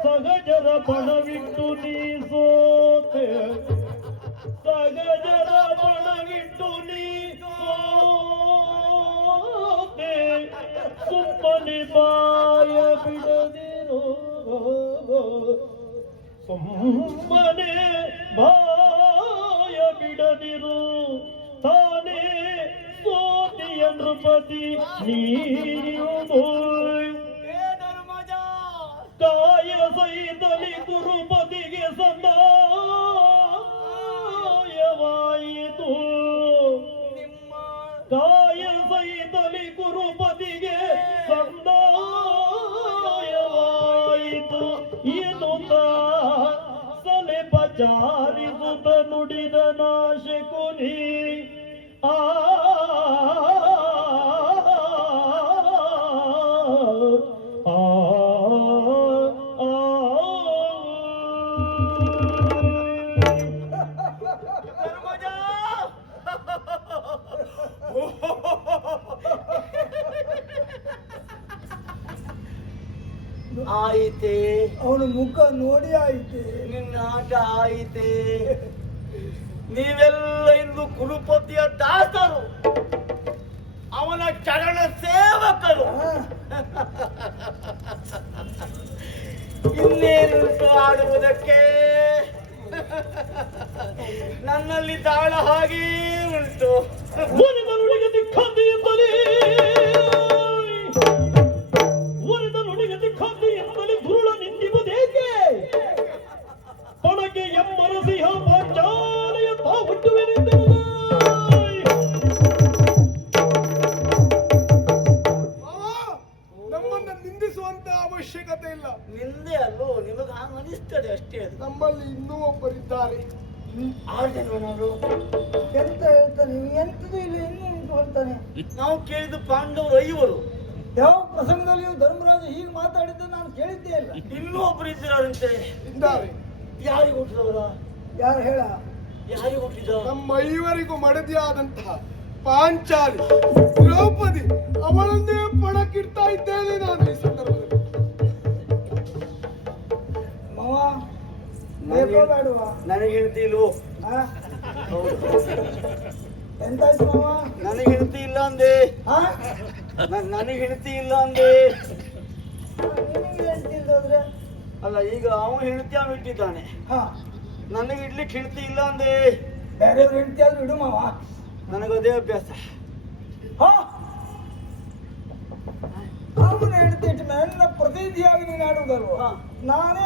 ಸಗಜರ ಪಣವಿಟ್ಟು ನೀ ಸೋತೆ ಸಗಜರ ಪಣವಿಟ್ಟು ನೀ ಸೋತೆ ಸುಮ್ಮನೆ ಬಾಯ ಬಿಡದಿರೋ ಸುಮ್ಮನೆ ಬಾಯ ಬಿಡದಿರು ತಾನೇ ಸೋತಿಯ ನೃಪತಿ ನೀನು ಕಾಯ ಸಹಿತಲಿ ಗುರುಪತಿಗೆ ಸಂದಾಯವಾಯಿತು ಕಾಯ ಸಹಿತಲಿ ಗುರುಪತಿಗೆ ಸಂದಾಯವಾಯಿತು ಎನ್ನುತ್ತ ಸಲೆ ಪಚಾರಿಸುತ್ತ ನುಡಿದ ನಾಶಕುನಿ ಆ ಆಯಿತೆ ಅವನ ಮುಖ ನೋಡಿ ಆಯ್ತು. ನಿನ್ನ ಆಟ ಆಯಿತೆ ನೀವೆಲ್ಲ ಇಂದು ಕುರುಪತಿಯ ದಾಸರು ಅವನ ಚರಣ ಸೇವಕರು ಇನ್ನೇನುಂಟು ಆಡುವುದಕ್ಕೆ ನನ್ನಲ್ಲಿ ತಾಳ ಹಾಗೇ ಉಂಟು ಒರೆದನುಡಿಗೆ ದಿಕ್ಕಾಂತಿಯಿಂದಲೇ ಒರೆದನುಡಿಗೆ ದಿಕ್ಕಾಂತಿಯಿಂದಲೇ ಧೂಳ ನಿಂತಿರುವುದೇಕೆ ಪಣಕ್ಕೆ ಎಮ್ಮರಸಿಹ ಪಾಂಚಾಲಯ ತಾ ಹುಟ್ಟುವೆನೆಂದಿರುವುದು ನಮ್ಮನ್ನ ನಿಂದಿಸುವಂತ ಅವಶ್ಯಕತೆ ಇಲ್ಲ. ನಿಂದೆ ಅಲ್ಲೋ ನಿಮಗೆ ಹಾಗೆ ಅನಿಸ್ತದೆ ಅಷ್ಟೇ ಅದು ನಮ್ಮಲ್ಲಿ ಇನ್ನೂ ಒಬ್ಬರಿದ್ದಾರೆ. ಆರ್ಜನವರು ಎಂತ ಹೇಳ್ತಾನೆ ಎಂತದು ಇಲ್ಲ ಇನ್ನೂ ಉಂಟು ಹೇಳ್ತಾನೆ. ನಾವು ಕೇಳಿದ್ದು ಪಾಂಡವರು 5 ಯಾವ ಪ್ರಸಂಗದಲ್ಲಿಯೂ ಧರ್ಮರಾಜ ಹೀಗೆ ಮಾತಾಡಿದ್ದು ನಾನು ಕೇಳಿದ್ದೇ ಇಲ್ಲ. ಇನ್ನೂ ಒಬ್ರು ಇದ್ದಾರಂತೆ ಇದ್ದಾರೆ. ಯಾರಿಗೆ ಹುಟ್ಟಿದವರ ಯಾರು ಹೇಳ? ಯಾರಿಗೆ ಹುಟ್ಟಿದ ನಮ್ಮ 5 ಮಡದಿಯಾದಂತಹ ಪಾಂಚಾಲಿ ದ್ರೌಪದಿ ಅವಳನ್ನೇ ಪಣಕ್ಕಿಡ್ತಾ ಇದ್ದೇನೆ ನಾನು ಈ ಸಂದರ್ಭದಲ್ಲಿ. ಮಾವ ಬೇಕೋ ಬೇಡವಾ? ನನಗೆ ಹೇಳ್ತಿಲ್ವೋ ಆ? ಎಂತಾಯ್ತು ಮಾವ? ನನಗೆ ಹೇಳ್ತಿ ಇಲ್ಲ ಅಂದೆ ಆ? ನನಗೆ ಹೇಳ್ತಿ ಇಲ್ಲ ಅಂದೆ ನಿನಗೆ ಹೇಳ್ತಿಲ್ದೋದ್ರೆ? ಅಲ್ಲ ಈಗ ಅವನು ಹೇಳ್ತಿ ಇಟ್ಟಿದ್ದಾನೆ ಹಾ, ನನಗೆ ಇಡ್ಲಿಕ್ಕೆ ಹೇಳ್ತಿ ಇಲ್ಲ ಅಂದೆ ಬೇರೆಯವ್ರು ಹೆಂಡತಿ ಆದ್ರೂ ಇಡು ಮಾವ. ನನಗದೇ ಅಭ್ಯಾಸ ಹಾ, ಅವನು ಹೆಂಡತಿ ಇಟ್ಟು ನನ್ನ ಪ್ರತಿನಿಧಿಯಾಗಿ ನೀನು ಆಡುವುದಲ್ವ? ಹಾ. ನಾನೇ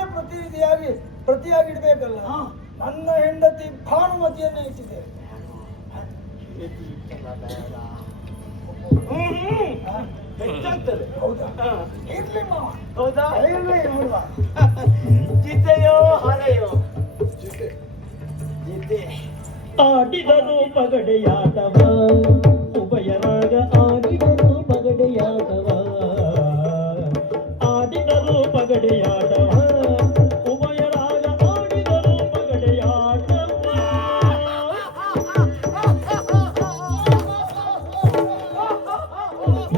ಪ್ರತಿಯಾಗಿ ಇಡ್ಬೇಕಲ್ಲ. ಹಾ. ನನ್ನ ಹೆಂಡತಿ ಭಾನುಮತಿಯನ್ನೇ ಇಟ್ಟಿದೆ. ಹಾ? ಹೆಚ್ಚಾಗ್ತದೆ ಹೌದಾ? ಹಾ. ಇರ್ಲಿ ಮಾವ. ಹೌದಾ ಇರ್ಲಿ ನೋಡುವ. ಚಿತೆಯೋ ಹರೆಯೋ ಜೊತೆ ಜಿತೆ ಆಡಿದರು ಪಗಡೆಯಾಟವ ಉಭಯರಾಗ ಆಡಿದರು ಪಗಡೆಯಾಟವ ಆಡಿದರು ಪಗಡೆಯಾಟವ ಉಭಯರಾಗ ಆಡಿದರು ಪಗಡೆಯಾಟವ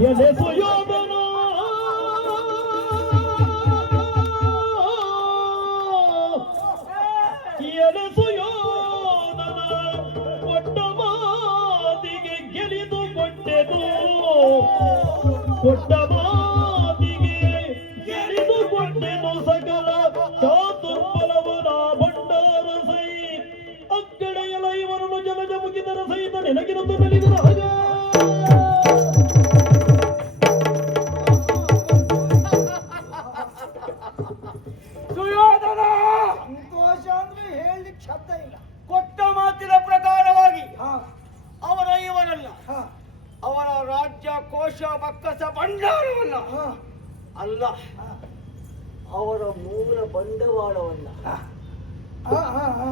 ಎಲೆ ಸುಯೋಧನ ಎಲೆ ಸುಯೋಧನ ಕೊಟ್ಟ ಮಾತಿಗೆ ಗೆಲಿದು ಕೊಟ್ಟೆದು ಕೊಟ್ಟ ಮಾತಿಗೆ ಗೆಲಿದು ಕೊಟ್ಟೆದು ಸಕಲ ಚಾತುರ್ಬಲವನ ಭಂಡಾರ ಸೈ ಅಕ್ಕಡೆಯಲ ಇವರನ್ನು ಜಲಜ ಮುಗಿದರ ಸಹಿತ ನೆನಗಿನದು ಬೆಲಿದರ ಹಾಗ ಸುಯೋಧನ ಸಂತೋಷ ಅಂದ್ರೆ ಹೇಳಲಿಕ್ಕೆ ಶಬ್ದ ಇಲ್ಲ. ಕೊಟ್ಟ ಮಾತಿನ ಪ್ರಕಾರವಾಗಿ ಹಾ ಅವರ ಇವರಲ್ಲ, ಹಾ ಅವರ ರಾಜ್ಯ ಕೋಶ ಬಕ್ಕಸ ಭಂಡಾರವಲ್ಲ, ಹಾ ಅಲ್ಲ ಹಾ ಅವರ ಮೂಲ ಬಂಡವಾಳವಲ್ಲ, ಹಾ ಹಾ ಹಾ ಹಾ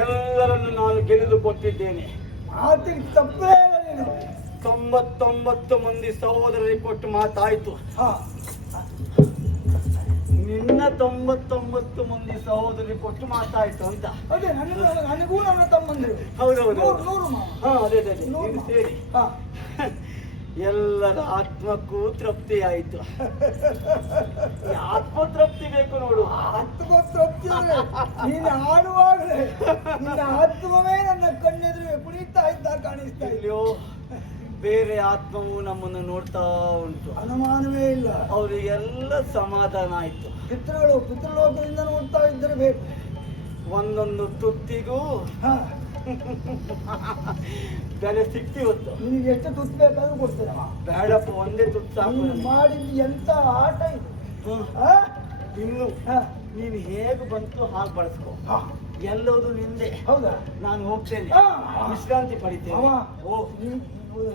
ಎಲ್ಲರನ್ನು ನಾನು ಗೆಲ್ಲಿದು ಕೊಟ್ಟಿದ್ದೇನೆ. ಮಾತಿಗೆ ತಪ್ಪೇ ಇಲ್ಲ ನೀನು. 99 ಮಂದಿ ಸಹೋದರರಿಗೆ ಕೊಟ್ಟು ಮಾತಾಯ್ತು. ಹಾ ನಿನ್ನ 99 ಮಂದಿ ಸಹೋದರರಿಗೆ ಕೊಟ್ಟು ಮಾತಾಯ್ತು ಅಂತ. ಅದೇ ನನಗೂ ನನ್ನ ತಮ್ಮಂದಿರು ಹೌದೌದು. ನೂರು ಮಾವ. ಹಾ ಅದೇ ಅದೇ ಅದೇ. ನೂರು ನೀನು ಮಾವ. ಸೇರಿ ಹಾ ಎಲ್ಲರ ಆತ್ಮಕ್ಕೂ ತೃಪ್ತಿ ಆಯ್ತು. ಈ ಆತ್ಮ ತೃಪ್ತಿ ಬೇಕು ನೋಡು. ತೃಪ್ತಿ ಅಂದ್ರೆ ನೀನು ಆಡುವಾಗಲೇ ನಿನ್ನ ಆತ್ಮವೇ ನನ್ನ ಕಣ್ಣೆದುರು ಕುಣಿತಾ ಇದ್ದ ಕಾಣಿಸ್ತಾ ಇಲ್ಲ. ಇಲ್ಲಿಯೋ ಬೇರೆ ಆತ್ಮವು ನಮ್ಮನ್ನು ನೋಡ್ತಾ ಉಂಟು. ಅನುಮಾನವೇ ಇಲ್ಲ. ಅವರಿಗೆಲ್ಲ ಸಮಾಧಾನ ಆಯ್ತು. ಪಿತೃಲೋಕದಿಂದ ನೋಡ್ತಾ ಇದ್ದರೆ ಬೇಕು. ಒಂದೊಂದು ತುತ್ತಿಗೂ ಹಾ ಬೆಲೆ ಸಿಕ್ತಿ ಹೊತ್ತು. ನಿನಗೆ ಎಷ್ಟು ತುತ್ತು ಬೇಕಾದ್ರೂ ಕೊಡ್ತೇನೆ ಮಾವ. ಬೇಡಪ್ಪ, ಒಂದೇ ತುತ್ತು ಸಾಕು ನೀನು ನನಗೆ. ಮಾಡಿದ ಎಂತ ಆಟ ಇದು. ಹ್ಮ್. ಹಾ? ಇನ್ನು ಹಾ. ನೀನು ಹೇಗೆ ಬಂತು ಹಾಗೆ ಬಳಸ್ಕೊ. ಹಾ. ಎಲ್ಲೋದು ನಿಂದೆ. ಹೌದಾ? ನಾನು ಹೋಗ್ತೇನೆ, ಹಾ. ವಿಶ್ರಾಂತಿ ಪಡಿತೇನೆ. ಮಾವ, ಓ ನೀವು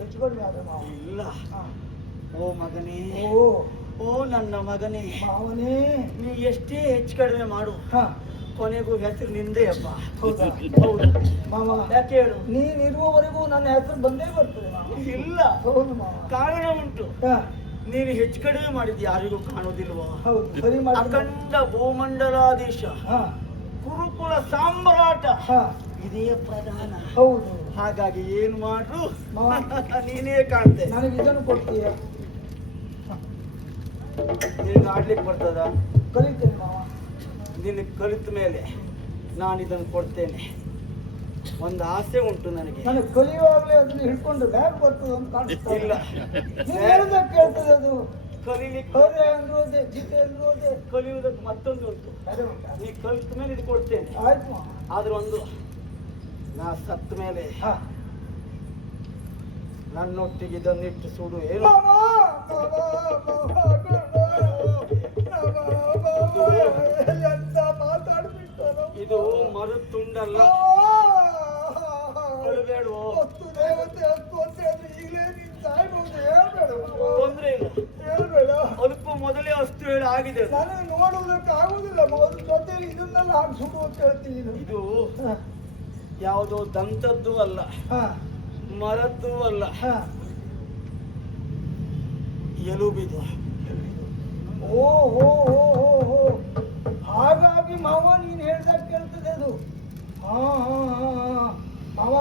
ಹೆಚ್ಚು ಕಡಿಮೆ ಆದ್ರೆ ಮಾವ. ಇಲ್ಲ. ಹಾ. ಓ ಮಗನೇ, ಓ ಓ ನನ್ನ ಮಗನೇ, ಮಾವನೇ. ನೀ ಎಷ್ಟೇ ಹೆಚ್ಚು ಕಡಿಮೆ ಮಾಡು, ಹಾ. ಕೊನೆಗೂ ಹೆಸರು ನಿಂದೇ ಅಪ್ಪ. ಹೌದಾ? ಹೌದು. ಮಾವ, ಯಾಕೆ ಹೇಳು? ನೀನಿರುವವರೆಗೂ ನನ್ನ ಹೆಸರು ಬಂದೇ ಬರ್ತದೆ ಮಾವ. ಇಲ್ಲ, ಹೌದು ಮಾವ. ಕಾರಣ ಉಂಟು. ಹಾ. ನೀನು ಹೆಚ್ಚು ಕಡಿಮೆ ಮಾಡಿದ್ದು ಯಾರಿಗೂ ಕಾಣುವುದಿಲ್ವೋ? ಹೌದು, ಸರಿ ಮಾಡಿ. ಅಖಂಡ ಭೂಮಂಡಲಾಧೀಶ, ಹಾ. ಕುರುಕುಲ ಸಾಮ್ರಾಟ, ಹಾ. ಇದೇ ಪ್ರಧಾನ. ಹೌದು ಹಾಗಾಗಿ ಏನು ಮಾಡ್ರು ಮಾವ. ನೀನೇ ಕಾಣ್ತೆ. ನನಗೆ ಇದನ್ನು ಕೊಡ್ತೀಯ? ನಿನಗೆ ಆಡ್ಲಿಕ್ಕೆ ಬರ್ತದ? ಕಲಿತೇನೆ ಮಾವ. ನಿನಗೆ ಕಲಿತ ಮೇಲೆ ನಾನು ಇದನ್ನು ಕೊಡ್ತೇನೆ. ಒಂದು ಆಸೆ ಉಂಟು ನನಗೆ. ನನಗೆ ಕಲಿಯುವಾಗಲೇ ಅದನ್ನ ಹಿಡ್ಕೊಂಡು ಬ್ಯಾಗ್ ಬರ್ತದೆ ಅಂತ ಕಾಣಿಸ್ತಾ ಇಲ್ಲ, ನೀನು ಹೇಳುದಕ್ಕೆ ಕೇಳ್ತದೆ ಅದು. ಕಲೀಲಿಕ್ಕೆ ಹೊರೆ ಅಂದ್ರು ಅದೇ, ಜಿತೆ ಅಂದ್ರು ಅದೇ. ಕಲಿಯುವುದಕ್ಕೆ ಮತ್ತೊಂದು ಉಂಟು. ಅದೇ ಉಂಟಾ? ನೀ ಕಲಿತ ಮೇಲೆ ಇದು ಕೊಡ್ತೇನೆ. ಆಯ್ತು ಮಾವ. ಆದ್ರೆ ಒಂದು, ನಾ ಸತ್ತ ಮೇಲೆ ಹಾ. ನನ್ನೊಟ್ಟಿಗೆ ಇದನ್ನಿಟ್ಟು ಸುಡು. ಏನು ಮಾವ, ಮಾವ, ಎಂತ ಮಾತಾಡ್ಬಿಡ್ತಾರೋ. ಇದು ಮರದ ತುಂಡಲ್ಲ. ಅಳಬೇಡ್ವೋ? ಹತ್ತು ದೇವತೆ ಹತ್ತು ಅಂತ ಹೇಳಿದ್ರೆ ಈಗಲೇ ನೀನು ಸಾಯ್ಬಹುದು. ಹೇಳ್ಬೇಡ, ತೊಂದ್ರೆ ಇಲ್ಲ. ಹೇಳ್ಬೇಡ. ಅಲ್ಪ ಮೊದಲೇ ಅಷ್ಟು ಹೇಳಿ ಆಗಿದೆ ಅದು. ನನಗೆ ನೋಡುವುದಕ್ಕೆ ಆಗುದಿಲ್ಲ. ಮೊದಲು ಜೊತೆಲಿ ಇದನ್ನೆಲ್ಲ ಹಾಕಿ ಸುಡು ಅಂತ ಹೇಳ್ತೀನಿ. ಇದು ಹಾ. ಯಾವುದೋ ದಂತದ್ದು ಅಲ್ಲ, ಹಾ. ಮರದ್ದು ಅಲ್ಲ, ಹಾ. ಎಲುಬಿದು. ಓ ಹೋ ಹೋ ಹೋ ಹೋ. ಹಾಗಾಗಿ ಮಾವ ನೀನು ಹೇಳ್ದಾಗ ಕೇಳ್ತದೆ ಅದು. ಹಾ ಹಾ ಹಾ ಹಾ. ಮಾವ,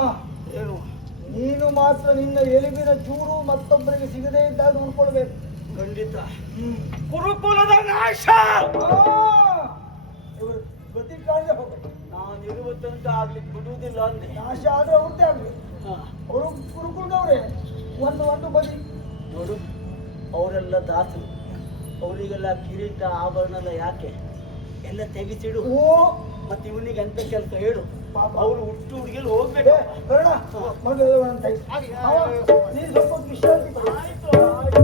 ಏನು? ನೀನು ಮಾತ್ರ ನಿನ್ನ ಎಲುಬಿನ ಚೂರು ಮತ್ತೊಬ್ಬರಿಗೆ ಸಿಗದೇ ಇದ್ದಾಗ ನೋಡ್ಕೊಳ್ಬೇಕು. ಖಂಡಿತ. ಹ್ಮ್. ಕುರುಕುಲದ ನಾಶ ಇವರು ಗತಿ ಕಾಣದೆ ಹೋಗ್ಬೇಕು. ನಾನಿರುವ ತನಕ ಆಗ್ಲಿಕ್ಕೆ ಬಿಡುವುದಿಲ್ಲ ಅಂದೆ. ನಾಶ ಆದ್ರೆ ಅವ್ರದ್ದೇ ಆಗ್ಬೇಕು. ಹಾ. ಅವರು ಕುರುಕುಳದವ್ರೆ. ಒಂದು ಬದಿ ನೋಡು, ಅವರೆಲ್ಲ ದಾಸರು. ಅವರಿಗೆಲ್ಲ ಕಿರೀಟ ಆಭರಣ ಎಲ್ಲ ಯಾಕೆ? ಎಲ್ಲ ತೆಗಿಸಿಡು. ಓ ಮತ್ತೆ ಇವನಿಗೆ ಎಂತ ಕೆಲಸ ಹೇಳು? ಪಾಪ. ಅವರು ಹುಟ್ಟು ಹುಡುಗಿಯಲ್ಲಿ ಹೋಗ್ಬೇಕು. ಕರ್ಣ ಮಗ ನೀನು ಸ್ವಲ್ಪ ವಿಶ್ರಾಂತಿ ಪಡಿ. ಆಯ್ತು ಆಯ್ತು.